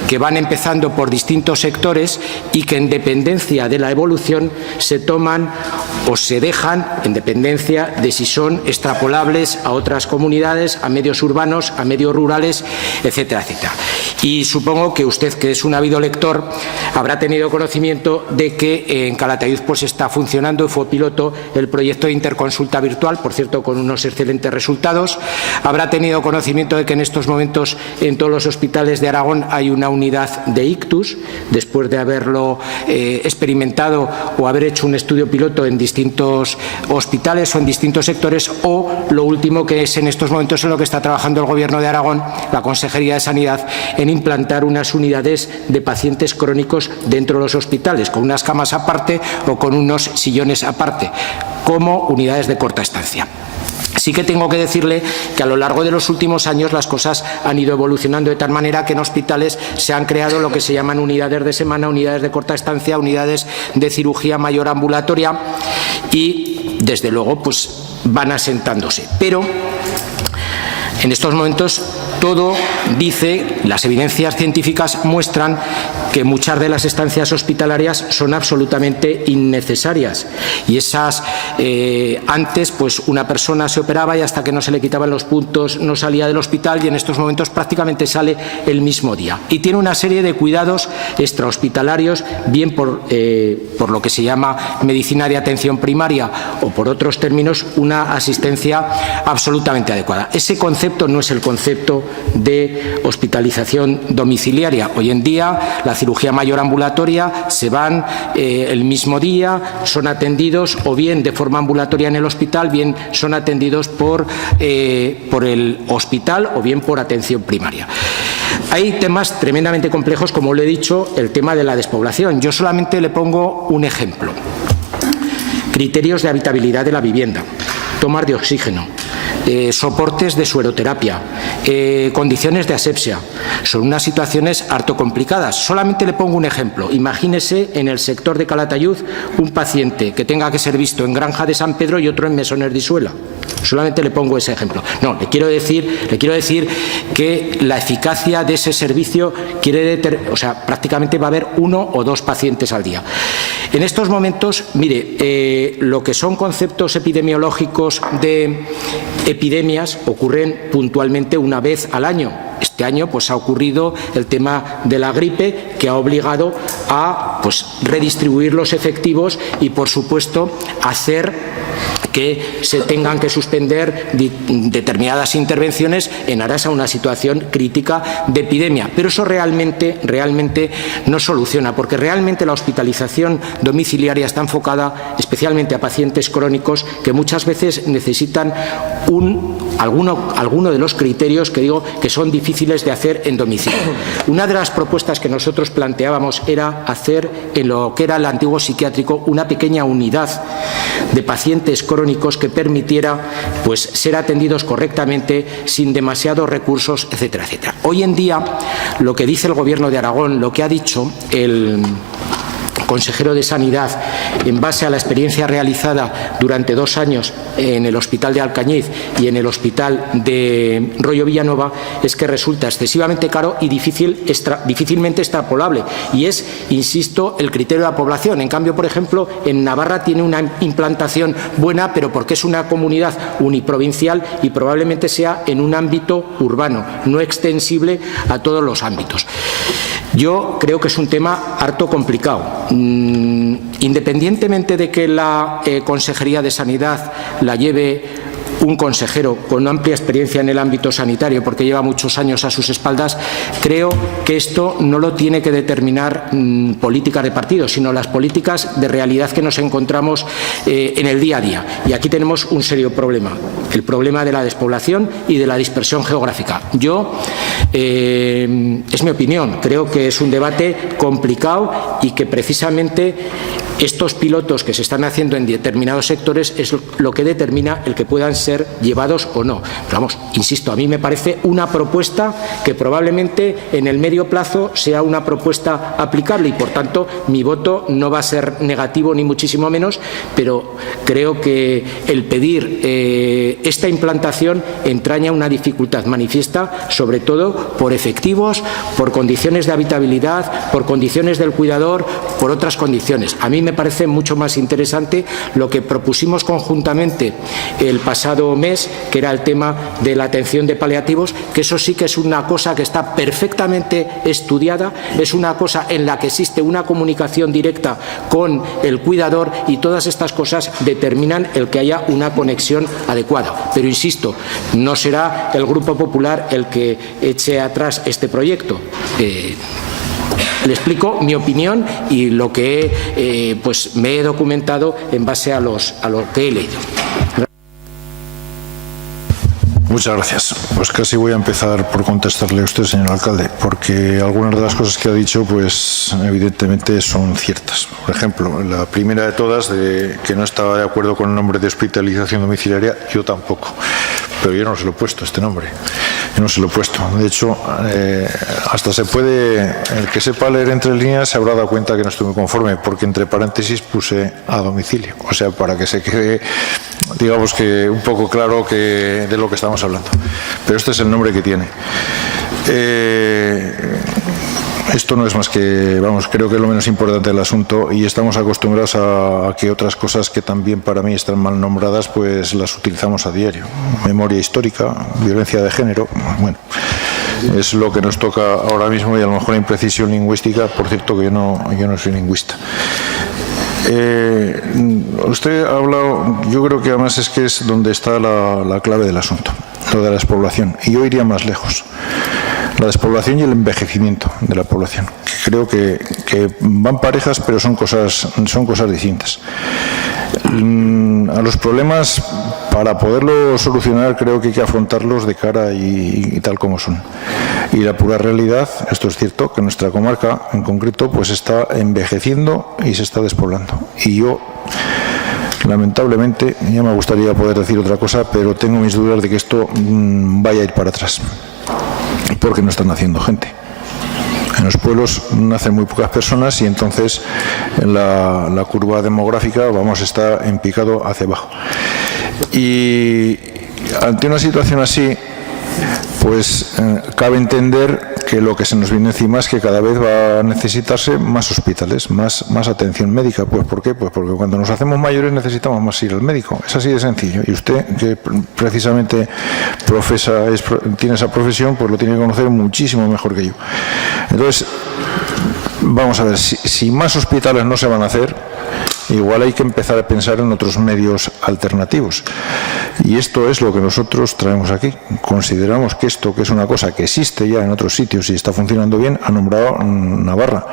que van empezando por distintos sectores y que en dependencia de la evolución se toman o se dejan en dependencia de si son extrapolables a otras comunidades, a medios urbanos, a medios rurales, etcétera, etcétera. Y supongo que usted, que es un ávido lector, habrá tenido conocimiento de que en Calatayud pues está funcionando y fue piloto el proyecto de interconsulta virtual, por cierto, con unos excelentes resultados. Habrá tenido conocimiento de que en estos momentos en todos los hospitales de Aragón hay una unidad de ictus, después de haberlo experimentado o haber hecho un estudio piloto en distintos hospitales o en distintos sectores, o lo último que es en estos momentos en lo que está trabajando el Gobierno de Aragón, la Consejería de Sanidad, en implantar unas unidades de pacientes crónicos dentro de los hospitales, con unas camas aparte o con unos sillones aparte, como unidades de corta estancia. Sí que tengo que decirle que a lo largo de los últimos años las cosas han ido evolucionando de tal manera que en hospitales se han creado lo que se llaman unidades de semana, unidades de corta estancia, unidades de cirugía mayor ambulatoria y, desde luego, pues van asentándose. Pero en estos momentos todo dice, las evidencias científicas muestran que muchas de las estancias hospitalarias son absolutamente innecesarias y esas antes pues una persona se operaba y hasta que no se le quitaban los puntos no salía del hospital, y en estos momentos prácticamente sale el mismo día y tiene una serie de cuidados extrahospitalarios, bien por lo que se llama medicina de atención primaria o por otros términos una asistencia absolutamente adecuada. Ese concepto no es el concepto de hospitalización domiciliaria. Hoy en día la cirugía mayor ambulatoria se van el mismo día, son atendidos o bien de forma ambulatoria en el hospital, bien son atendidos por el hospital o bien por atención primaria. Hay temas tremendamente complejos, como le he dicho, el tema de la despoblación. Yo solamente le pongo un ejemplo. Criterios de habitabilidad de la vivienda, tomas de oxígeno, soportes de sueroterapia, condiciones de asepsia. Son unas situaciones harto complicadas. Solamente le pongo un ejemplo. Imagínese en el sector de Calatayud un paciente que tenga que ser visto en Granja de San Pedro y otro en Mesones de Isuela. Solamente le pongo ese ejemplo. No, le quiero decir que la eficacia de ese servicio prácticamente va a haber 1 o 2 pacientes al día. En estos momentos, mire, lo que son conceptos epidemiológicos de epidemias ocurren puntualmente una vez al año. Este año pues ha ocurrido el tema de la gripe, que ha obligado a redistribuir los efectivos y, por supuesto, hacer que se tengan que suspender determinadas intervenciones en aras a una situación crítica de epidemia. Pero eso realmente no soluciona, porque realmente la hospitalización domiciliaria está enfocada especialmente a pacientes crónicos que muchas veces necesitan alguno de los criterios que digo que son difíciles de hacer en domicilio. Una de las propuestas que nosotros planteábamos era hacer en lo que era el antiguo psiquiátrico una pequeña unidad de pacientes crónicos que permitiera ser atendidos correctamente sin demasiados recursos, etcétera, etcétera. Hoy en día lo que dice el Gobierno de Aragón, lo que ha dicho el consejero de Sanidad, en base a la experiencia realizada durante 2 años en el Hospital de Alcañiz y en el Hospital de Rollo Villanueva, es que resulta excesivamente caro y difícilmente extrapolable. Y es, insisto, el criterio de la población. En cambio, por ejemplo, en Navarra tiene una implantación buena, pero porque es una comunidad uniprovincial y probablemente sea en un ámbito urbano, no extensible a todos los ámbitos. Yo creo que es un tema harto complicado. Independientemente de que la Consejería de Sanidad la lleve un consejero con amplia experiencia en el ámbito sanitario, porque lleva muchos años a sus espaldas, creo que esto no lo tiene que determinar políticas de partido, sino las políticas de realidad que nos encontramos en el día a día. Y aquí tenemos un serio problema, el problema de la despoblación y de la dispersión geográfica. Yo, es mi opinión, creo que es un debate complicado y que precisamente estos pilotos que se están haciendo en determinados sectores es lo que determina el que puedan ser llevados o no. Pero vamos, insisto, a mí me parece una propuesta que probablemente en el medio plazo sea una propuesta aplicable y, por tanto, mi voto no va a ser negativo ni muchísimo menos, pero creo que el pedir esta implantación entraña una dificultad manifiesta, sobre todo por efectivos, por condiciones de habitabilidad, por condiciones del cuidador, por otras condiciones. A mí me parece mucho más interesante lo que propusimos conjuntamente el pasado mes, que era el tema de la atención de paliativos, que eso sí que es una cosa que está perfectamente estudiada, es una cosa en la que existe una comunicación directa con el cuidador y todas estas cosas determinan el que haya una conexión adecuada. Pero insisto, no será el Grupo Popular el que eche atrás este proyecto. Le explico mi opinión y lo que pues me he documentado en base a lo que he leído. Muchas gracias. Pues casi voy a empezar por contestarle a usted, señor alcalde, porque algunas de las cosas que ha dicho, pues evidentemente son ciertas. Por ejemplo, la primera de todas, de que no estaba de acuerdo con el nombre de hospitalización domiciliaria, yo tampoco. Pero yo no se lo he puesto, este nombre. Yo no se lo he puesto. De hecho, hasta se puede, el que sepa leer entre líneas se habrá dado cuenta que no estoy muy conforme, porque entre paréntesis puse a domicilio. O sea, para que se quede, digamos que un poco claro que de lo que estamos hablando. Pero este es el nombre que tiene. Esto no es más que, vamos, creo que es lo menos importante del asunto y estamos acostumbrados a que otras cosas que también para mí están mal nombradas, pues las utilizamos a diario. Memoria histórica, violencia de género, bueno, es lo que nos toca ahora mismo y a lo mejor la imprecisión lingüística, por cierto que yo no soy lingüista. Usted ha hablado, yo creo que además es que es donde está la clave del asunto, lo de la despoblación, y yo iría más lejos. La despoblación y el envejecimiento de la población, que creo que van parejas, pero son cosas distintas. A los problemas, para poderlos solucionar, creo que hay que afrontarlos de cara y tal como son. Y la pura realidad, esto es cierto, que nuestra comarca en concreto pues está envejeciendo y se está despoblando. Y yo, lamentablemente, ya me gustaría poder decir otra cosa, pero tengo mis dudas de que esto vaya a ir para atrás, porque no están naciendo gente. En los pueblos nacen muy pocas personas y entonces en la curva demográfica vamos a estar en picado hacia abajo. Y ante una situación así, pues cabe entender que lo que se nos viene encima es que cada vez va a necesitarse más hospitales, más atención médica. Pues ¿por qué? Pues porque cuando nos hacemos mayores necesitamos más ir al médico. Es así de sencillo. Y usted, que precisamente tiene esa profesión, pues lo tiene que conocer muchísimo mejor que yo. Entonces, vamos a ver, si más hospitales no se van a hacer, igual hay que empezar a pensar en otros medios alternativos. Y esto es lo que nosotros traemos aquí. Consideramos que esto, que es una cosa que existe ya en otros sitios y está funcionando bien, ha nombrado Navarra.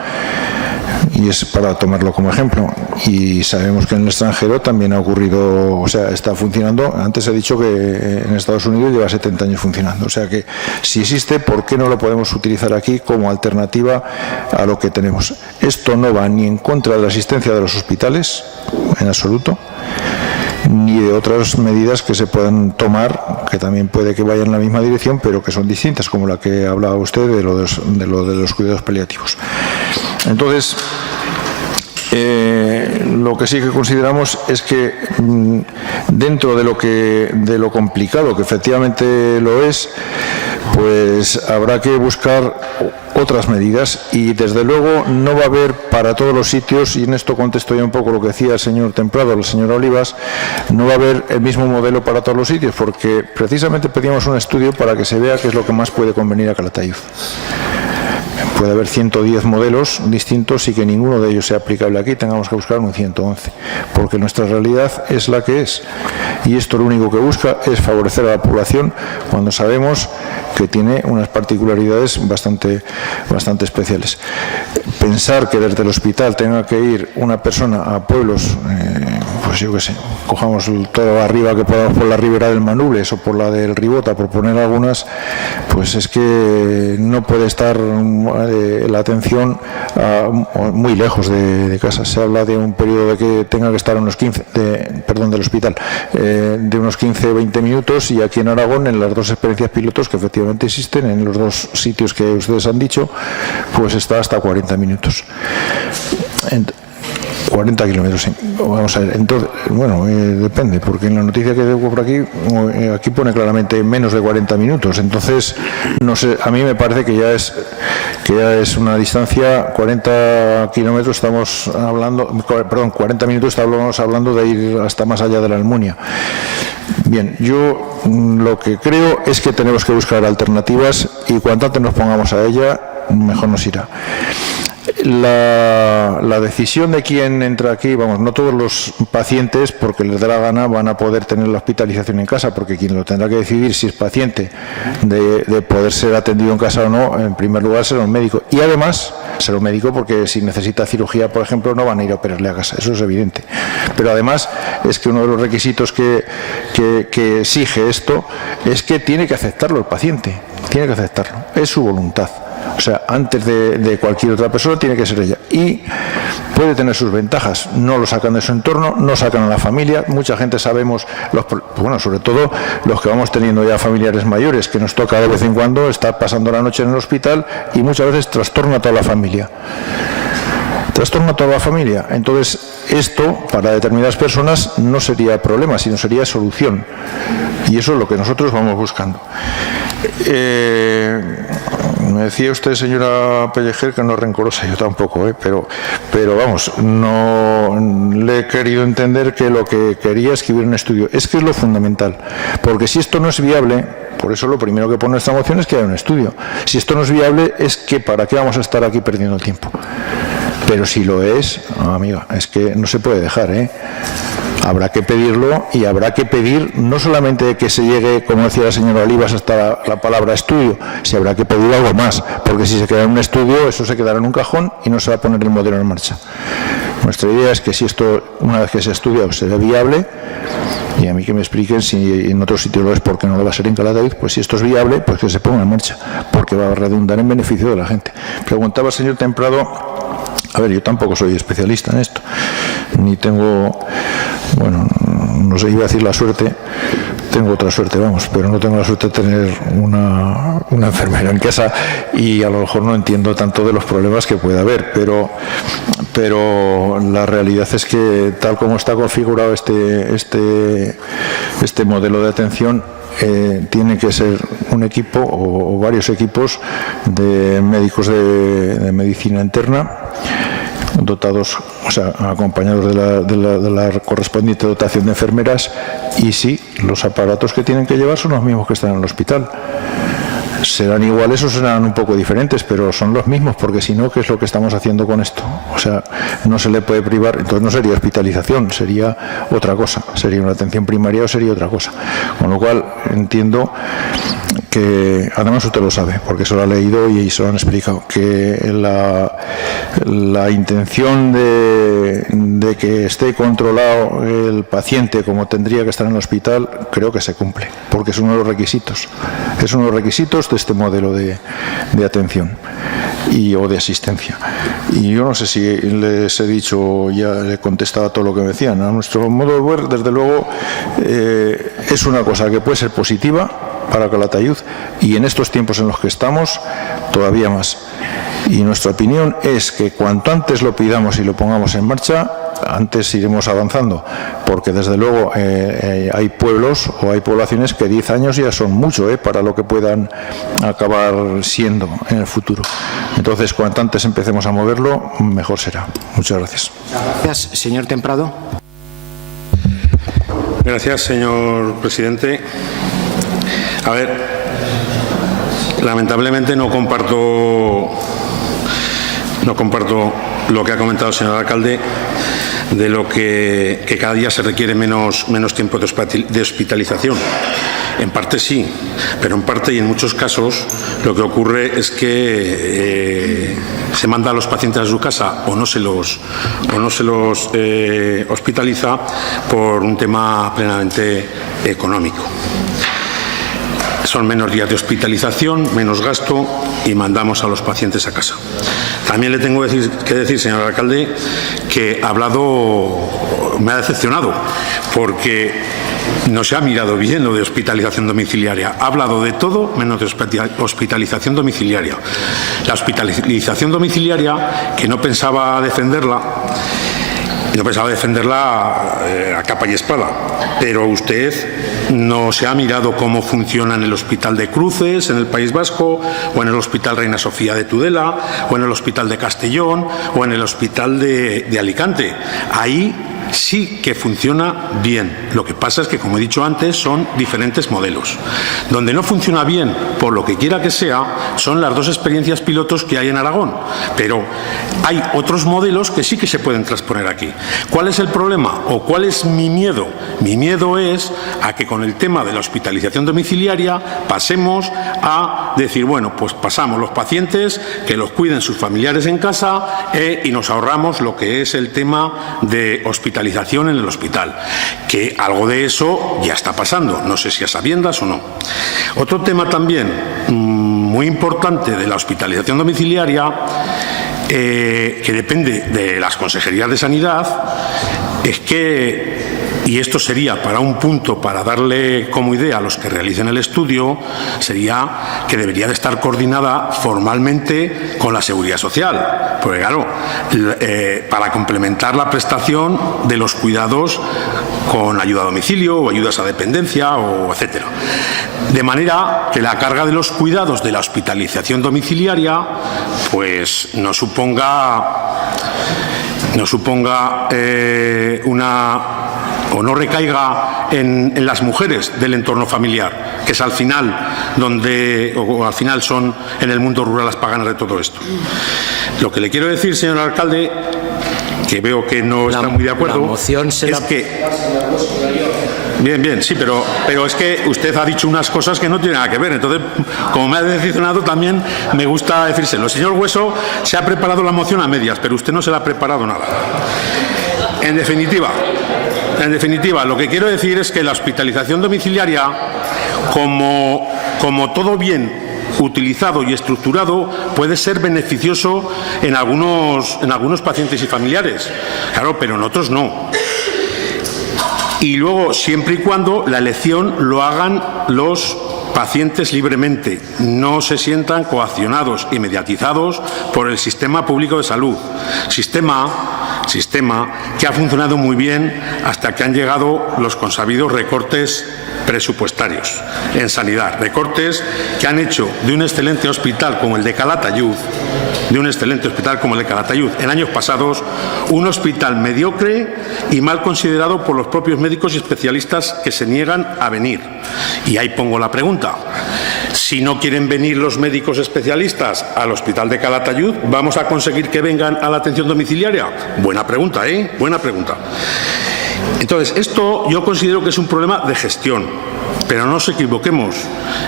Y es para tomarlo como ejemplo. Y sabemos que en el extranjero también ha ocurrido, o sea, está funcionando. Antes he dicho que en Estados Unidos lleva 70 años funcionando. O sea que si existe, ¿por qué no lo podemos utilizar aquí como alternativa a lo que tenemos? Esto no va ni en contra de la asistencia de los hospitales, en absoluto, ni de otras medidas que se puedan tomar, que también puede que vayan en la misma dirección, pero que son distintas, como la que hablaba usted de lo de los cuidados paliativos. Entonces, lo que sí que consideramos es que dentro de lo complicado, que efectivamente lo es, pues habrá que buscar otras medidas y desde luego no va a haber para todos los sitios, y en esto contesto ya un poco lo que decía el señor Temprado, la señora Olivas, no va a haber el mismo modelo para todos los sitios, porque precisamente pedíamos un estudio para que se vea qué es lo que más puede convenir a Calatayud. Puede haber 110 modelos distintos y que ninguno de ellos sea aplicable aquí, tengamos que buscar un 111, porque nuestra realidad es la que es. Y esto lo único que busca es favorecer a la población cuando sabemos que tiene unas particularidades bastante especiales. Pensar que desde el hospital tenga que ir una persona a pueblos, pues yo qué sé, cojamos todo arriba que podamos por la ribera del Manubles o por la del Ribota, por poner algunas, pues es que no puede estar la atención muy lejos de casa. Se habla de un periodo de que tenga que estar unos 15, del hospital, de unos 15-20 minutos, y aquí en Aragón, en las dos experiencias pilotos que efectivamente existen, en los dos sitios que ustedes han dicho, pues está hasta 40 minutos. 40 kilómetros, sí. Vamos a ver, entonces, bueno, depende, porque en la noticia que tengo por aquí, aquí pone claramente menos de 40 minutos, entonces, no sé, a mí me parece que ya es una distancia, 40 kilómetros estamos hablando, perdón, 40 minutos estamos hablando de ir hasta más allá de la Almunia. Bien, yo lo que creo es que tenemos que buscar alternativas, y cuanto antes nos pongamos a ella, mejor nos irá. La decisión de quién entra aquí, vamos, no todos los pacientes, porque les dé la gana, van a poder tener la hospitalización en casa, porque quien lo tendrá que decidir si es paciente de poder ser atendido en casa o no, en primer lugar será un médico. Y además será un médico porque si necesita cirugía, por ejemplo, no van a ir a operarle a casa, eso es evidente. Pero además es que uno de los requisitos que exige esto es que tiene que aceptarlo el paciente, tiene que aceptarlo, es su voluntad. O sea, antes de cualquier otra persona tiene que ser ella. Y puede tener sus ventajas. No lo sacan de su entorno, no sacan a la familia. Mucha gente sabemos, sobre todo los que vamos teniendo ya familiares mayores, que nos toca de vez en cuando estar pasando la noche en el hospital y muchas veces trastorna a toda la familia. Trastorna a toda la familia. Entonces, esto para determinadas personas no sería problema, sino sería solución. Y eso es lo que nosotros vamos buscando. Me decía usted, señora Pellejer, que no es rencorosa, yo tampoco, pero vamos, no le he querido entender que lo que quería es que hubiera un estudio. Es que es lo fundamental, porque si esto no es viable, por eso lo primero que pone esta moción es que haya un estudio. Si esto no es viable, es que ¿para qué vamos a estar aquí perdiendo el tiempo? Pero si lo es, amiga, es que no se puede dejar, Habrá que pedirlo, y habrá que pedir no solamente que se llegue, como decía la señora Olivas, hasta la palabra estudio, si habrá que pedir algo más, porque si se queda en un estudio, eso se quedará en un cajón y no se va a poner el modelo en marcha. Nuestra idea es que si esto, una vez que se ha estudiado, se ve viable, y a mí que me expliquen si en otro sitio lo es, porque no lo va a ser en Calatayud, pues si esto es viable, pues que se ponga en marcha, porque va a redundar en beneficio de la gente. Preguntaba el señor Temprado. A ver, yo tampoco soy especialista en esto, ni tengo, no sé, iba a decir la suerte, tengo otra suerte, pero no tengo la suerte de tener una enfermera en casa, y a lo mejor no entiendo tanto de los problemas que pueda haber, pero la realidad es que tal como está configurado este modelo de atención, tiene que ser un equipo o varios equipos de médicos de medicina interna, dotados, o sea, acompañados de la correspondiente dotación de enfermeras, y sí, los aparatos que tienen que llevar son los mismos que están en el hospital. Serán iguales o serán un poco diferentes, pero son los mismos, porque si no, ¿qué es lo que estamos haciendo con esto? O sea, no se le puede privar, entonces no sería hospitalización, sería otra cosa, sería una atención primaria o sería otra cosa. Con lo cual, entiendo que, además usted lo sabe, porque se lo ha leído y se lo han explicado, que la intención de que esté controlado el paciente como tendría que estar en el hospital, creo que se cumple, porque es uno de los requisitos. Es uno de los requisitos de este modelo de atención o de asistencia. Y yo no sé si les he dicho, ya le he contestado a todo lo que me decían. A nuestro modo de ver, desde luego, es una cosa que puede ser positiva para Calatayud, y en estos tiempos en los que estamos, todavía más. Y nuestra opinión es que cuanto antes lo pidamos y lo pongamos en marcha, antes iremos avanzando, porque desde luego hay pueblos o hay poblaciones que 10 años ya son mucho para lo que puedan acabar siendo en el futuro. Entonces, cuanto antes empecemos a moverlo, mejor será. Muchas gracias. Gracias, señor Temprado. Gracias, señor presidente. A ver, lamentablemente no comparto lo que ha comentado el señor alcalde, de lo que cada día se requiere menos tiempo de hospitalización. En parte sí, pero en parte y en muchos casos lo que ocurre es que se manda a los pacientes a su casa o no se los hospitaliza por un tema plenamente económico. Son menos días de hospitalización, menos gasto y mandamos a los pacientes a casa. También le tengo que decir, señor alcalde, que me ha decepcionado porque no se ha mirado bien lo de hospitalización domiciliaria. Ha hablado de todo menos de hospitalización domiciliaria. La hospitalización domiciliaria, que no pensaba defenderla a capa y espada, pero usted no se ha mirado cómo funciona en el Hospital de Cruces, en el País Vasco, o en el Hospital Reina Sofía de Tudela, o en el Hospital de Castellón, o en el Hospital de Alicante. Ahí sí que funciona bien. Lo que pasa es que, como he dicho antes, son diferentes modelos. Donde no funciona bien, por lo que quiera que sea, son las dos experiencias pilotos que hay en Aragón. Pero hay otros modelos que sí que se pueden transponer aquí. ¿Cuál es el problema? ¿O cuál es mi miedo? Mi miedo es a que con el tema de la hospitalización domiciliaria pasemos a decir, bueno, pues pasamos los pacientes, que los cuiden sus familiares en casa y nos ahorramos lo que es el tema de hospitalización en el hospital, que algo de eso ya está pasando, no sé si a sabiendas o no. Otro tema también muy importante de la hospitalización domiciliaria, que depende de las consejerías de sanidad, es que, y esto sería para un punto, para darle como idea a los que realicen el estudio, sería que debería de estar coordinada formalmente con la Seguridad Social. Porque claro, para complementar la prestación de los cuidados con ayuda a domicilio o ayudas a dependencia o etcétera. De manera que la carga de los cuidados de la hospitalización domiciliaria pues no suponga o no recaiga en las mujeres del entorno familiar, que es al final al final son en el mundo rural las paganas de todo esto. Lo que le quiero decir, señor alcalde, que veo que no está muy de acuerdo, es que... Bien, sí, pero es que usted ha dicho unas cosas que no tienen nada que ver. Entonces, como me ha decepcionado, también me gusta decírselo. El señor Hueso se ha preparado la moción a medias, pero usted no se la ha preparado nada. En definitiva, lo que quiero decir es que la hospitalización domiciliaria, como todo bien utilizado y estructurado, puede ser beneficioso en algunos pacientes y familiares. Claro, pero en otros no. Y luego, siempre y cuando la elección lo hagan los pacientes libremente, no se sientan coaccionados y mediatizados por el sistema público de salud. Sistema que ha funcionado muy bien hasta que han llegado los consabidos recortes presupuestarios en sanidad, recortes que han hecho de un excelente hospital como el de Calatayud, en años pasados, un hospital mediocre y mal considerado por los propios médicos y especialistas que se niegan a venir. Y ahí pongo la pregunta. Si no quieren venir los médicos especialistas al hospital de Calatayud, ¿vamos a conseguir que vengan a la atención domiciliaria? Buena pregunta, ¿eh? Buena pregunta. Entonces, esto yo considero que es un problema de gestión, pero no nos equivoquemos,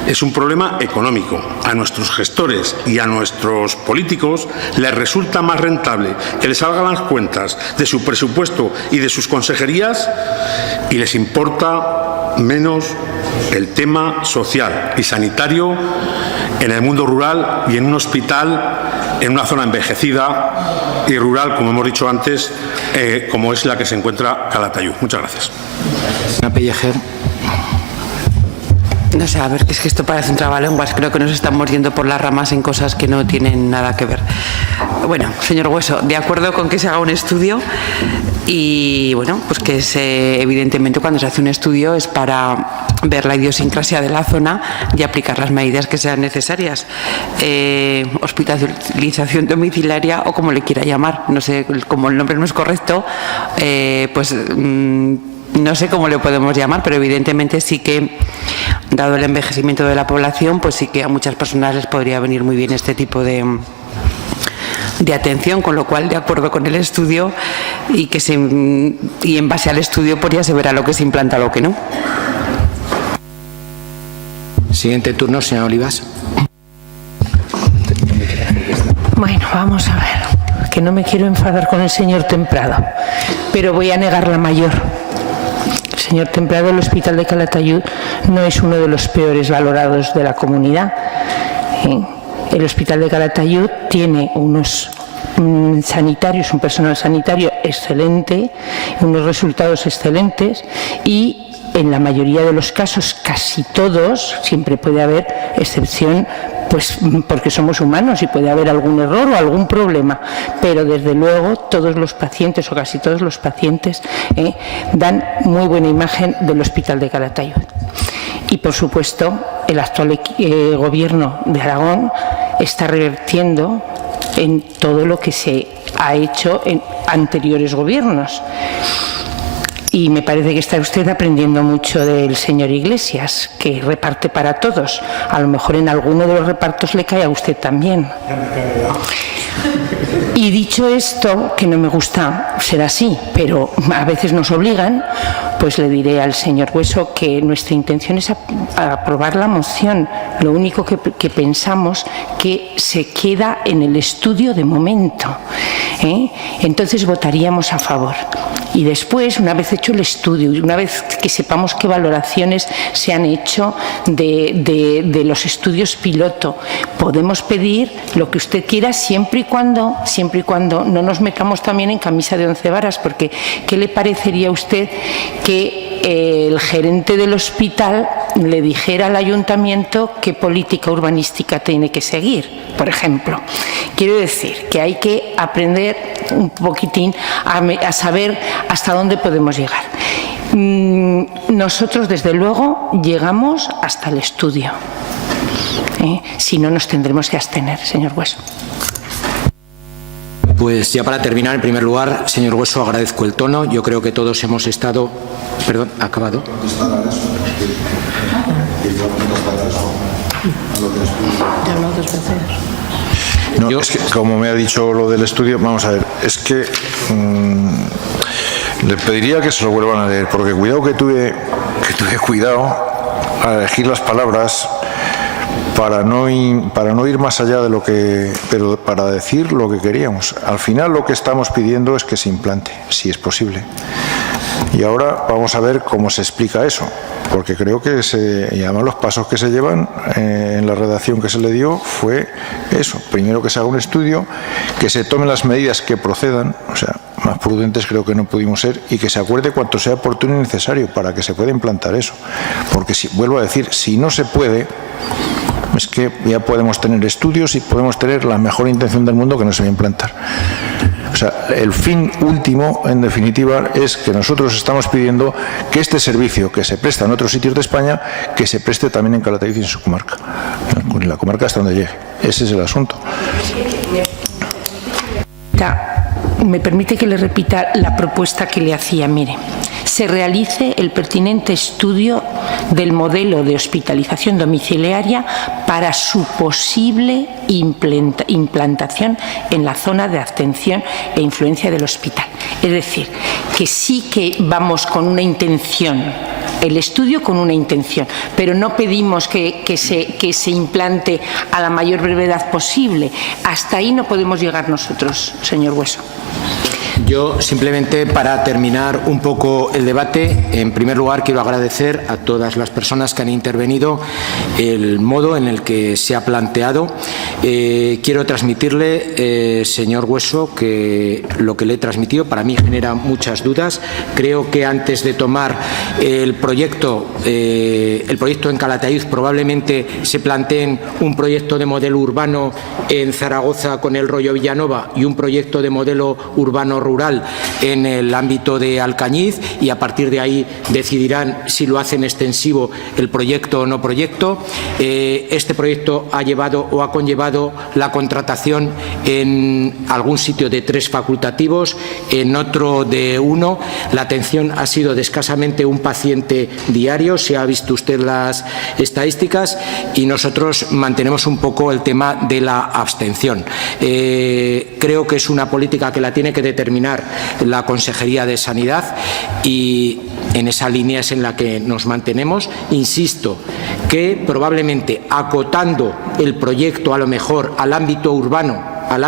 es un problema económico. A nuestros gestores y a nuestros políticos les resulta más rentable que les salgan las cuentas de su presupuesto y de sus consejerías y les importa menos el tema social y sanitario en el mundo rural y en un hospital en una zona envejecida y rural, como hemos dicho antes, como es la que se encuentra Calatayud. Muchas gracias. Pellejer. No sé, a ver, es que esto parece un trabalenguas. Creo que nos estamos yendo por las ramas en cosas que no tienen nada que ver. Bueno, señor Hueso, de acuerdo con que se haga un estudio y, bueno, pues que evidentemente cuando se hace un estudio es para ver la idiosincrasia de la zona y aplicar las medidas que sean necesarias. Hospitalización domiciliaria o como le quiera llamar, no sé, como el nombre no es correcto, pues... no sé cómo le podemos llamar, pero evidentemente sí que, dado el envejecimiento de la población, pues sí que a muchas personas les podría venir muy bien este tipo de atención, con lo cual, de acuerdo con el estudio y en base al estudio pues ya se verá lo que se implanta o lo que no. Siguiente turno, señora Olivas. Bueno, vamos a ver, que no me quiero enfadar con el señor Temprado, pero voy a negar la mayor. Señor Temprado, el Hospital de Calatayud no es uno de los peores valorados de la comunidad. El Hospital de Calatayud tiene unos sanitarios, un personal sanitario excelente, unos resultados excelentes y en la mayoría de los casos, casi todos, siempre puede haber excepción, pues porque somos humanos y puede haber algún error o algún problema, pero desde luego todos los pacientes o casi todos los pacientes dan muy buena imagen del Hospital de Calatayud. Y por supuesto el actual gobierno de Aragón está revertiendo en todo lo que se ha hecho en anteriores gobiernos. Y me parece que está usted aprendiendo mucho del señor Iglesias, que reparte para todos. A lo mejor en alguno de los repartos le cae a usted también. Y dicho esto, que no me gusta ser así, pero a veces nos obligan, pues le diré al señor Hueso que nuestra intención es aprobar la moción. Lo único que pensamos que se queda en el estudio de momento. Entonces votaríamos a favor. Y después, una vez hecho el estudio y una vez que sepamos qué valoraciones se han hecho de los estudios piloto, podemos pedir lo que usted quiera siempre y cuando no nos metamos también en camisa de 11 varas, porque ¿qué le parecería a usted que el gerente del hospital le dijera al ayuntamiento qué política urbanística tiene que seguir, por ejemplo? Quiero decir que hay que aprender un poquitín a saber hasta dónde podemos llegar. Nosotros, desde luego, llegamos hasta el estudio. Si no, nos tendremos que abstener, señor Hueso. Pues ya para terminar, en primer lugar, señor Hueso, agradezco el tono. Yo creo que todos hemos estado... Perdón, ¿ha acabado? No, es que como me ha dicho lo del estudio, vamos a ver, es que le pediría que se lo vuelvan a leer, porque cuidado que tuve cuidado a elegir las palabras para no ir más allá de lo que, pero para decir lo que queríamos. Al final lo que estamos pidiendo es que se implante, si es posible. Y ahora vamos a ver cómo se explica eso, porque creo que y además los pasos que se llevan en la redacción que se le dio fue eso. Primero que se haga un estudio, que se tomen las medidas que procedan, o sea, más prudentes creo que no pudimos ser, y que se acuerde cuanto sea oportuno y necesario para que se pueda implantar eso. Porque vuelvo a decir, si no se puede, es que ya podemos tener estudios y podemos tener la mejor intención del mundo que no se va a implantar. O sea, el fin último, en definitiva, es que nosotros estamos pidiendo que este servicio que se presta en otros sitios de España, que se preste también en Calatayud y en su comarca. En la comarca hasta donde llegue. Ese es el asunto. Me permite que le repita la propuesta que le hacía. Mire, se realice el pertinente estudio del modelo de hospitalización domiciliaria para su posible implantación en la zona de atención e influencia del hospital. Es decir, que sí que vamos con una intención, el estudio con una intención, pero no pedimos que se implante a la mayor brevedad posible. Hasta ahí no podemos llegar nosotros, señor Hueso. Yo simplemente, para terminar un poco el debate, en primer lugar quiero agradecer a todas las personas que han intervenido el modo en el que se ha planteado. Quiero transmitirle, señor Hueso, que lo que le he transmitido para mí genera muchas dudas. Creo que antes de tomar el proyecto en Calatayud, probablemente se planteen un proyecto de modelo urbano en Zaragoza con el rollo Villanova y un proyecto de modelo urbano rural en el ámbito de Alcañiz, y a partir de ahí decidirán si lo hacen extensivo el proyecto o no proyecto. Este proyecto ha llevado o ha conllevado la contratación en algún sitio de 3 facultativos, en otro de 1. La atención ha sido de escasamente un paciente diario, se ha visto usted las estadísticas, y nosotros mantenemos un poco el tema de la abstención. Creo que es una política que la tiene que determinar coordinar la Consejería de Sanidad y en esa línea es en la que nos mantenemos. Insisto que probablemente acotando el proyecto a lo mejor al ámbito urbano, al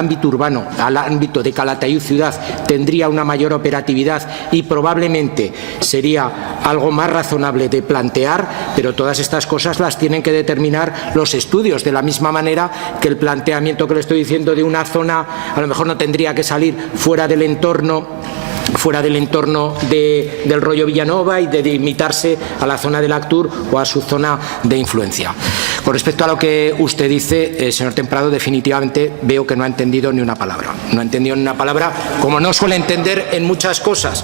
ámbito de Calatayud ciudad, tendría una mayor operatividad y probablemente sería algo más razonable de plantear, pero todas estas cosas las tienen que determinar los estudios, de la misma manera que el planteamiento que le estoy diciendo de una zona a lo mejor no tendría que salir fuera del entorno del rollo Villanova y de limitarse a la zona del Actur o a su zona de influencia. Con respecto a lo que usted dice, señor Temprado, definitivamente veo que no ha entendido ni una palabra. No ha entendido ni una palabra, como no suele entender en muchas cosas.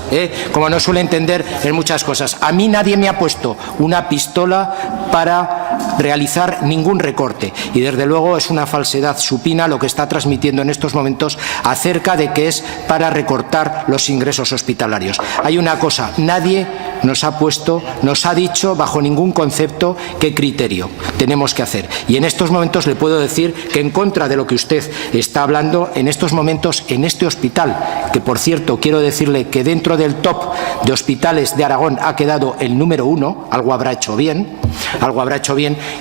Como no suele entender en muchas cosas. A mí nadie me ha puesto una pistola para realizar ningún recorte. Y desde luego es una falsedad supina lo que está transmitiendo en estos momentos acerca de que es para recortar los ingresos hospitalarios. Hay una cosa, nadie nos ha dicho bajo ningún concepto qué criterio tenemos que hacer. Y en estos momentos le puedo decir que en contra de lo que usted está hablando, en estos momentos en este hospital, que por cierto quiero decirle que dentro del top de hospitales de Aragón ha quedado el número 1, algo habrá hecho bien,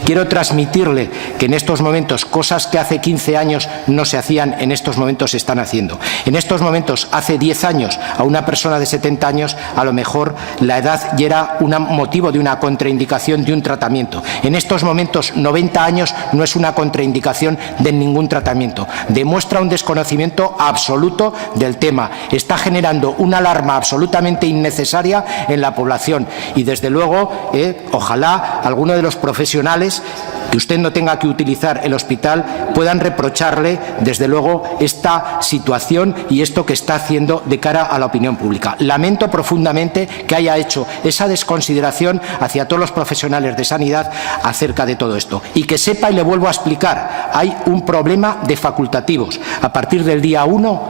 quiero transmitirle que en estos momentos cosas que hace 15 años no se hacían, en estos momentos se están haciendo. En estos momentos, hace 10 años, a una persona de 70 años, a lo mejor la edad ya era un motivo de una contraindicación de un tratamiento. En estos momentos, 90 años no es una contraindicación de ningún tratamiento. Demuestra un desconocimiento absoluto del tema. Está generando una alarma absolutamente innecesaria en la población. Y desde luego, ojalá alguno de los profesionales que usted no tenga que utilizar el hospital puedan reprocharle, desde luego, esta situación y esto que está haciendo de cara a la opinión pública. Lamento profundamente que haya hecho esa desconsideración hacia todos los profesionales de sanidad acerca de todo esto. Y que sepa, y le vuelvo a explicar, hay un problema de facultativos. A partir del día 1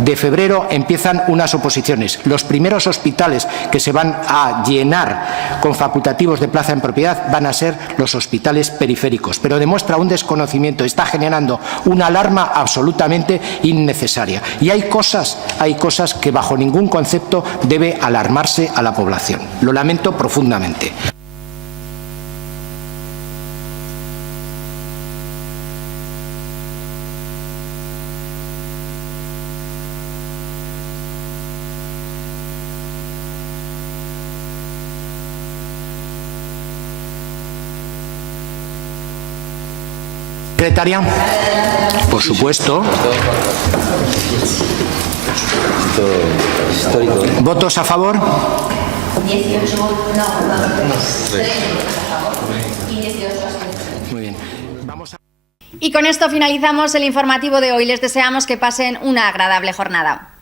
de febrero empiezan unas oposiciones. Los primeros hospitales que se van a llenar con facultativos de plaza en propiedad van a ser los hospitales periféricos, pero demuestra un desconocimiento, está generando una alarma absolutamente innecesaria. Y hay cosas que bajo ningún concepto debe alarmarse a la población. Lo lamento profundamente. Secretaria, por supuesto. ¿Votos a favor? 18, no. Muy bien. Vamos a... Y con esto finalizamos el informativo de hoy. Les deseamos que pasen una agradable jornada.